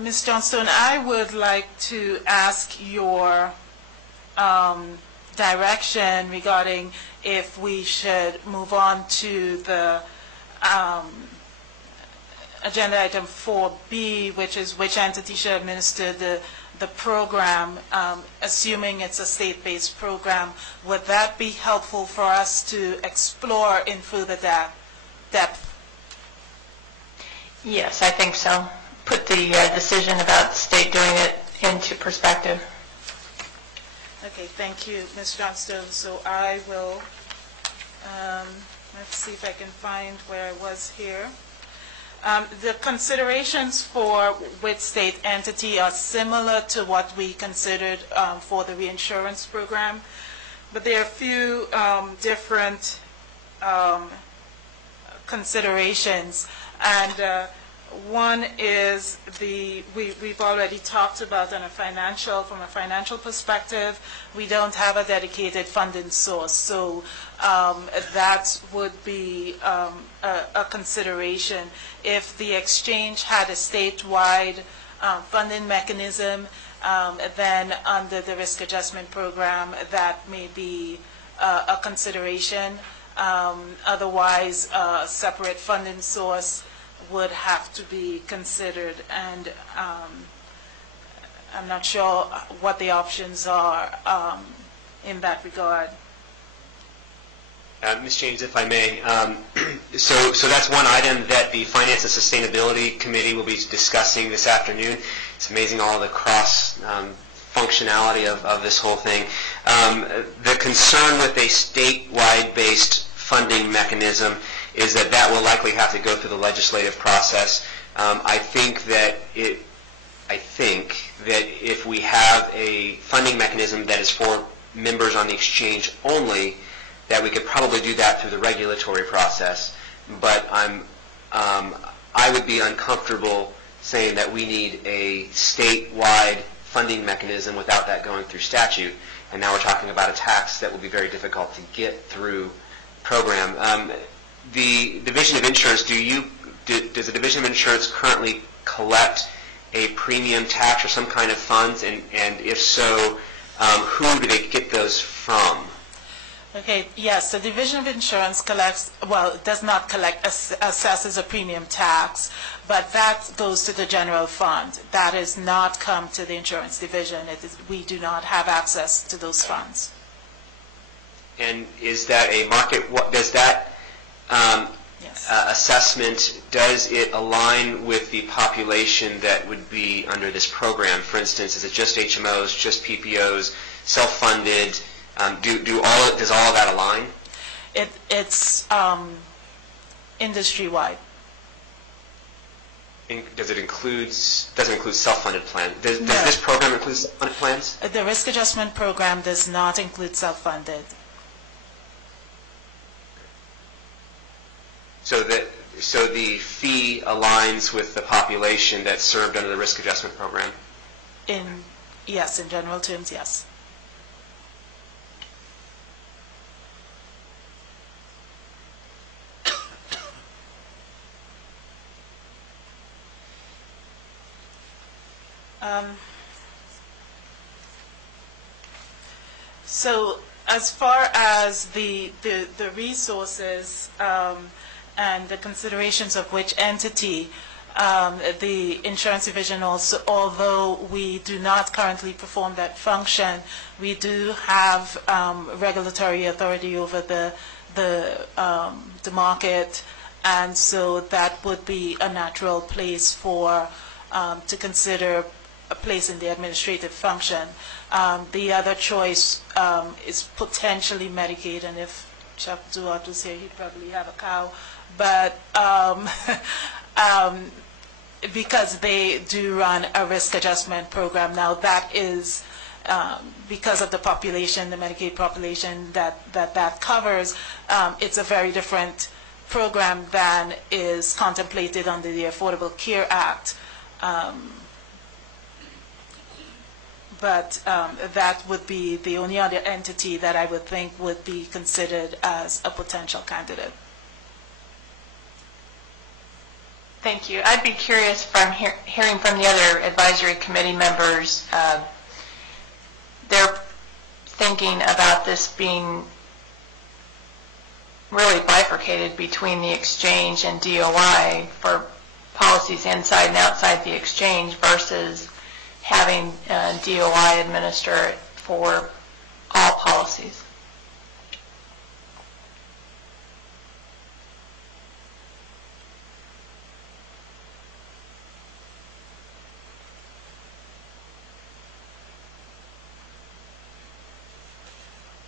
Ms. Johnstone, I would like to ask your direction regarding if we should move on to the agenda item 4B, which is which entity should administer the program, assuming it's a state-based program. Would that be helpful for us to explore in further depth? Yes, I think so. Put the decision about the state doing it into perspective. Okay, thank you, Ms. Johnstone. So I will, let's see if I can find where I was here. The considerations for which state entity are similar to what we considered for the reinsurance program, but there are a few different considerations. And one is we've already talked about from a financial perspective, we don't have a dedicated funding source. So that would be a consideration. If the exchange had a statewide funding mechanism, then under the risk adjustment program, that may be a consideration. Otherwise, a separate funding source would have to be considered, and I'm not sure what the options are in that regard. Ms. James, if I may, so that's one item that the Finance and Sustainability Committee will be discussing this afternoon. It's amazing all the cross functionality of this whole thing. The concern with a statewide based funding mechanism is that will likely have to go through the legislative process. I think that if we have a funding mechanism that is for members on the exchange only, that we could probably do that through the regulatory process. But I would be uncomfortable saying that we need a statewide funding mechanism without that going through statute. And now we're talking about a tax that will be very difficult to get through program. The Division of Insurance, does the Division of Insurance currently collect a premium tax or some kind of funds? And if so, who do they get those from? Okay, yes, the Division of Insurance does not collect, assesses a premium tax, but that goes to the general fund. That has not come to the insurance division. We do not have access to those funds. And is that a market, does that Yes. Assessment, does it align with the population that would be under this program? For instance, is it just HMOs, just PPOs, self-funded? Does all of that align? It's industry-wide. Does it include self-funded plans? Does this program include self-funded plans? The risk adjustment program does not include self-funded. So the fee aligns with the population that's served under the risk adjustment program? Yes, in general terms, yes. So as far as the resources and the considerations of which entity, the insurance division also, although we do not currently perform that function, we do have regulatory authority over the market, and so that would be a natural place for to consider a place in the administrative function. The other choice is potentially Medicaid, and if Chuck Duarte was here, he'd probably have a cow. But because they do run a risk adjustment program now, that is because of the population, the Medicaid population that covers, it's a very different program than is contemplated under the Affordable Care Act. But that would be the only other entity that I would think would be considered as a potential candidate. Thank you. I'd be curious from hearing from the other advisory committee members, they're thinking about this being really bifurcated between the exchange and DOI for policies inside and outside the exchange versus having DOI administer it for all policies.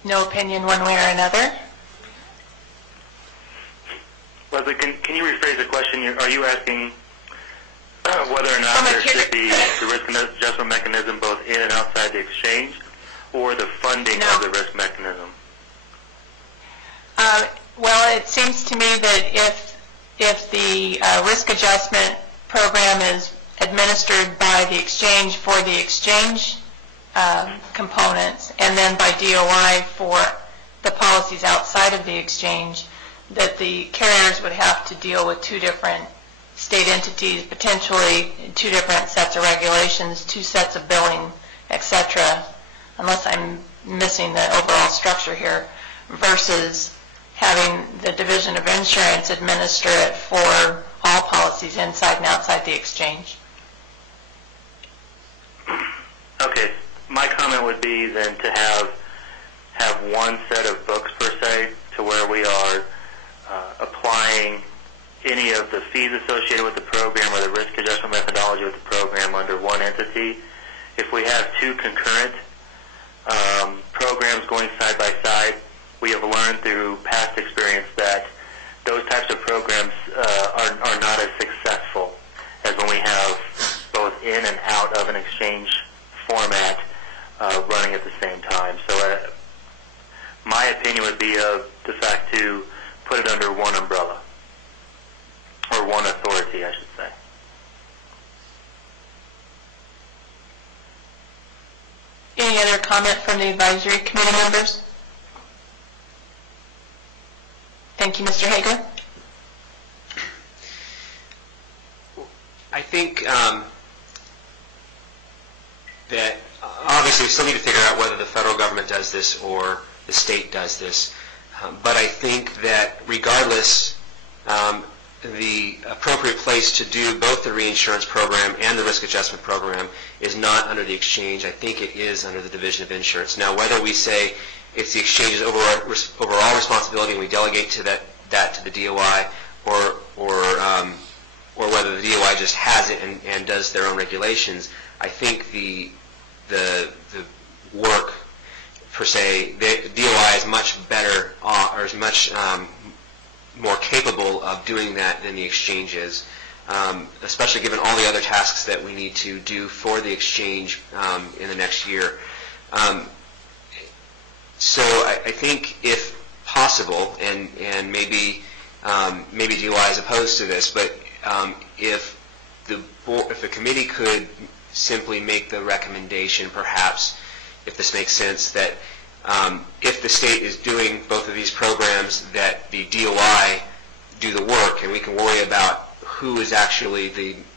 no opinion one way or another. Leslie, can you rephrase the question? Are you asking whether or not there should be the risk adjustment mechanism both in and outside the exchange, or the funding of the risk mechanism? Well, it seems to me that if the risk adjustment program is administered by the exchange for the exchange components, and then by DOI for the policies outside of the exchange, that the carriers would have to deal with two different state entities, potentially two different sets of regulations, two sets of billing, etc., unless I'm missing the overall structure here, versus having the Division of Insurance administer it for all policies inside and outside the exchange. Okay, my comment would be then to have one set of books per se, to where we are applying any of the fees associated with the program or the risk adjustment methodology with the program under one entity. If we have two concurrent programs going side by side, we have learned through past experience that those types of programs are not as successful as when we have both in and out of an exchange format running at the same time. So my opinion would be the fact to put it under one umbrella, or one authority, I should say. Any other comment from the advisory committee members? Thank you, Mr. Hager. I think that obviously we still need to figure out whether the federal government does this or the state does this. But I think that regardless, the appropriate place to do both the reinsurance program and the risk adjustment program is not under the exchange. I think it is under the Division of Insurance. Now, whether we say it's the exchange's overall responsibility and we delegate to that to the DOI, or whether the DOI just has it and does their own regulations, I think the work per se, the DOI is much better or is much more capable of doing that than the exchange is, especially given all the other tasks that we need to do for the exchange in the next year. So I think if possible, and maybe DOI is opposed to this, but if the committee could simply make the recommendation, perhaps, if this makes sense, that if the state is doing both of these programs, that the DOI do the work, and we can worry about who is actually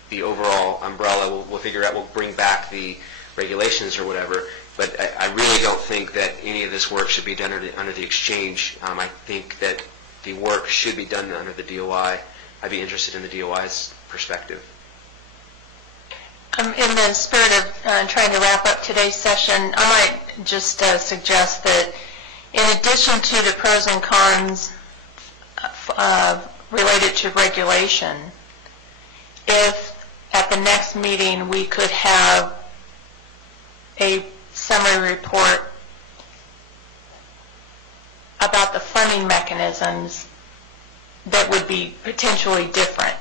the overall umbrella. We'll figure out, we'll bring back the regulations or whatever. But I really don't think that any of this work should be done under the exchange. I think that the work should be done under the DOI. I'd be interested in the DOI's perspective. In the spirit of trying to wrap up today's session, I might just suggest that in addition to the pros and cons related to regulation, if at the next meeting we could have a summary report about the funding mechanisms that would be potentially different.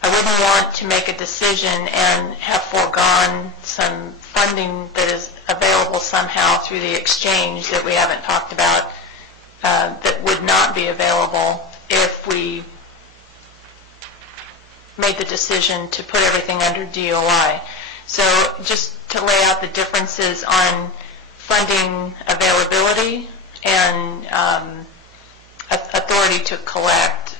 I wouldn't want to make a decision and have foregone some funding that is available somehow through the exchange that we haven't talked about that would not be available if we made the decision to put everything under DOI. So just to lay out the differences on funding availability and authority to collect,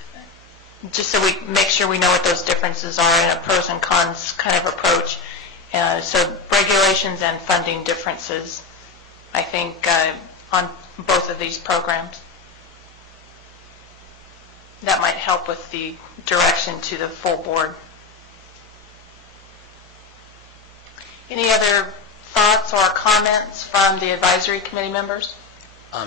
just so we make sure we know what those differences are in a pros and cons kind of approach. So regulations and funding differences, I think, on both of these programs. That might help with the direction to the full board. Any other thoughts or comments from the advisory committee members?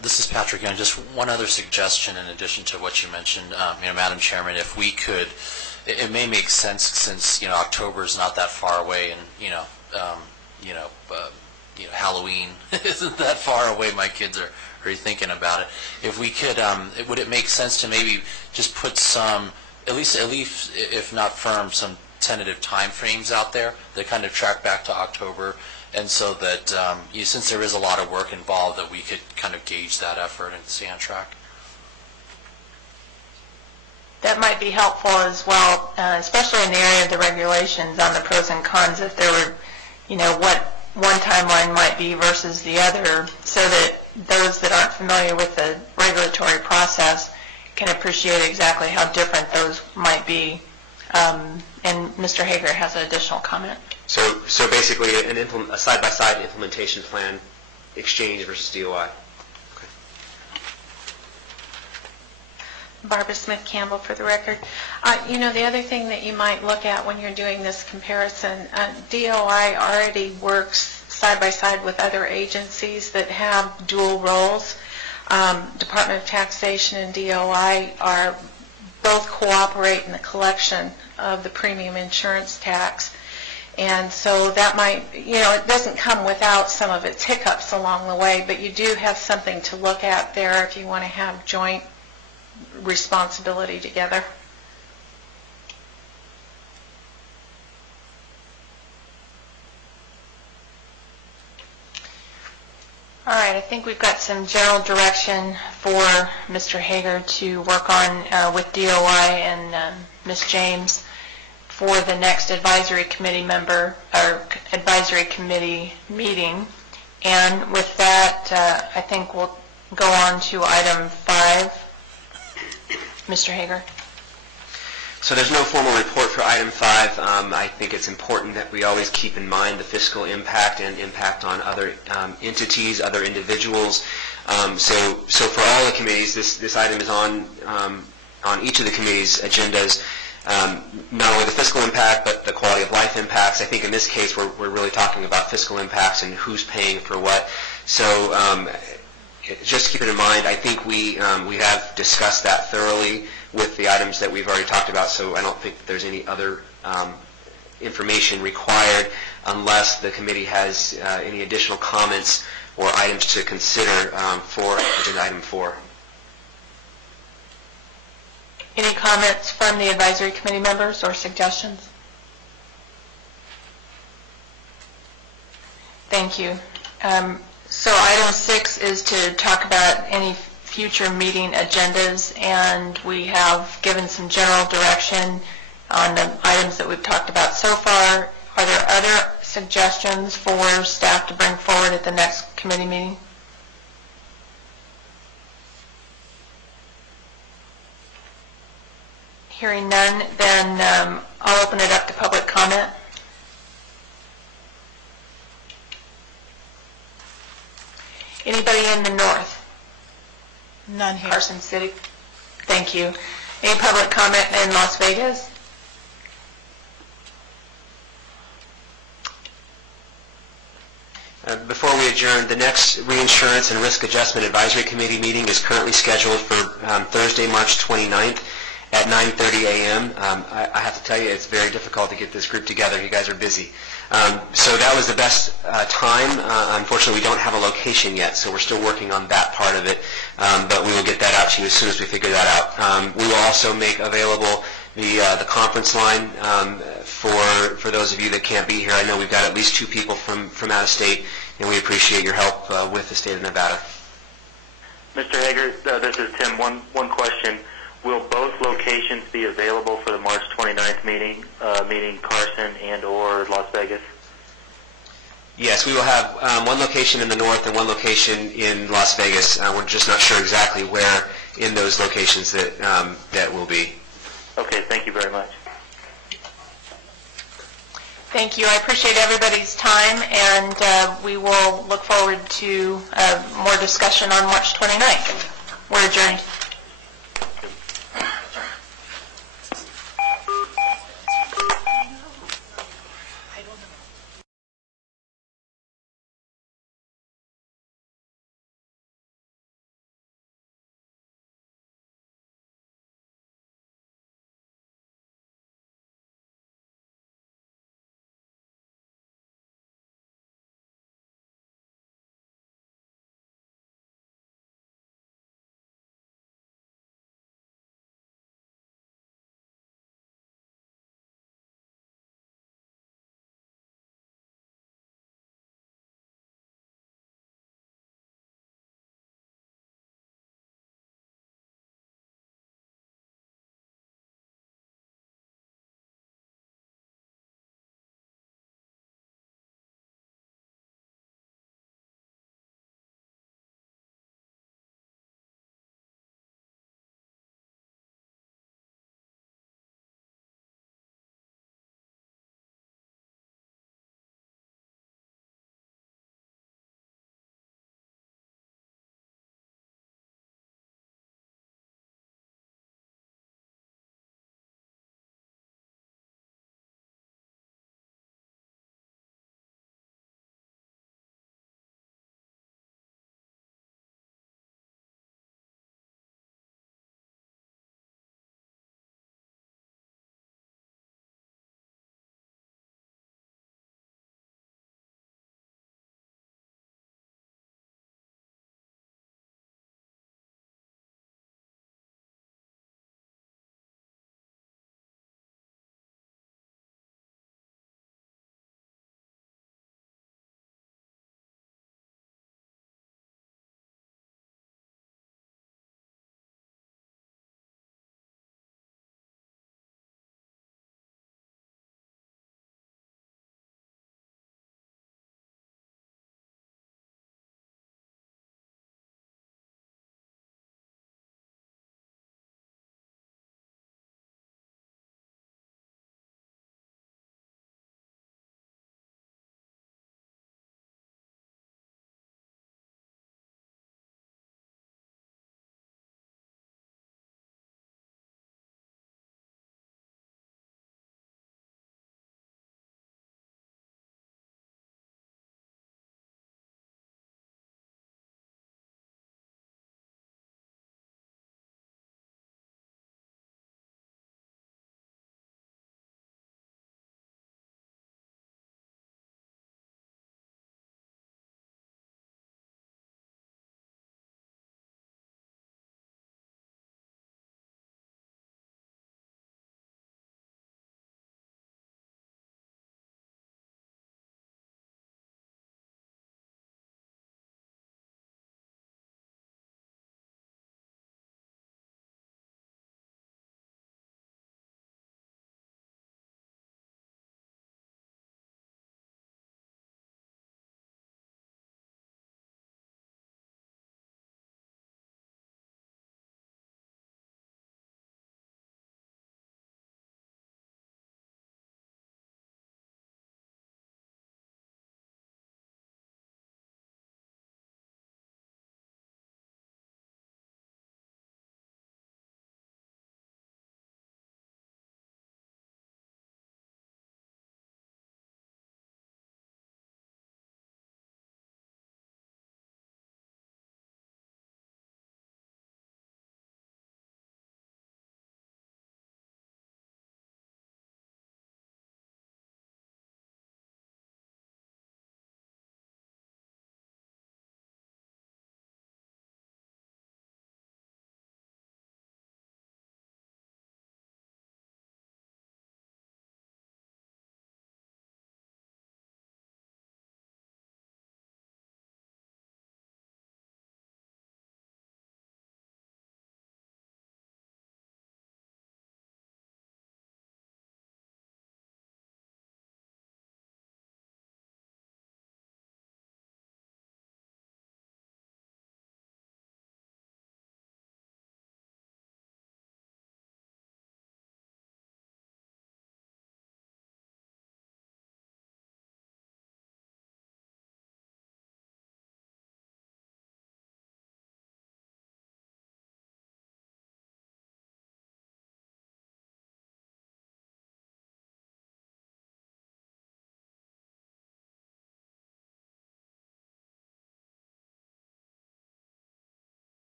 This is Patrick again. Just one other suggestion in addition to what you mentioned, Madam Chairman. If we could, it may make sense since October is not that far away, and Halloween isn't that far away. My kids are you're thinking about it, if we could, would it make sense to maybe just put some, at least if not firm, some tentative time frames out there that kind of track back to October, and so that since there is a lot of work involved, that we could kind of gauge that effort and stay on track? That might be helpful as well, especially in the area of the regulations on the pros and cons, if there were, what one timeline might be versus the other, so that those that aren't familiar with the regulatory process can appreciate exactly how different those might be. And Mr. Hager has an additional comment. So basically a side-by-side implementation plan, exchange versus DOI. Barbara Smith Campbell for the record. The other thing that you might look at when you're doing this comparison, DOI already works side by side with other agencies that have dual roles. Department of Taxation and DOI are both cooperate in the collection of the premium insurance tax. And so that might, it doesn't come without some of its hiccups along the way, but you do have something to look at there if you want to have joint responsibility together. All right, I think we've got some general direction for Mr. Hager to work on with DOI and Ms. James for the next advisory committee advisory committee meeting. And with that, I think we'll go on to item 5. Mr. Hager. So there's no formal report for item 5. I think it's important that we always keep in mind the fiscal impact and impact on other entities, other individuals. So for all the committees, this item is on each of the committees' agendas. Not only the fiscal impact, but the quality of life impacts. I think in this case, we're really talking about fiscal impacts and who's paying for what. So just keep it in mind. I think we have discussed that thoroughly with the items that we've already talked about, so I don't think that there's any other information required unless the committee has any additional comments or items to consider for agenda item 4. Any comments from the advisory committee members or suggestions? Thank you. So item 6 is to talk about any future meeting agendas, and we have given some general direction on the items that we've talked about so far. Are there other suggestions for staff to bring forward at the next committee meeting? Hearing none, then I'll open it up to public comment. Anybody in the north? None here. Carson City? Thank you. Any public comment in Las Vegas? Before we adjourn, the next Reinsurance and Risk Adjustment Advisory Committee meeting is currently scheduled for Thursday, March 29th at 9:30 a.m. I have to tell you, it's very difficult to get this group together. You guys are busy. So that was the best time. Unfortunately, we don't have a location yet, so we're still working on that part of it. But we will get that out to you as soon as we figure that out. We will also make available the conference line for those of you that can't be here. I know we've got at least 2 people from out of state, and we appreciate your help with the state of Nevada. Mr. Hager, this is Tim. One question. Will both locations be available for the March 29th meeting, meaning Carson and or Las Vegas? Yes, we will have one location in the north and one location in Las Vegas. We're just not sure exactly where in those locations that will be. Okay, thank you very much. Thank you. I appreciate everybody's time, and we will look forward to more discussion on March 29th. We're adjourned.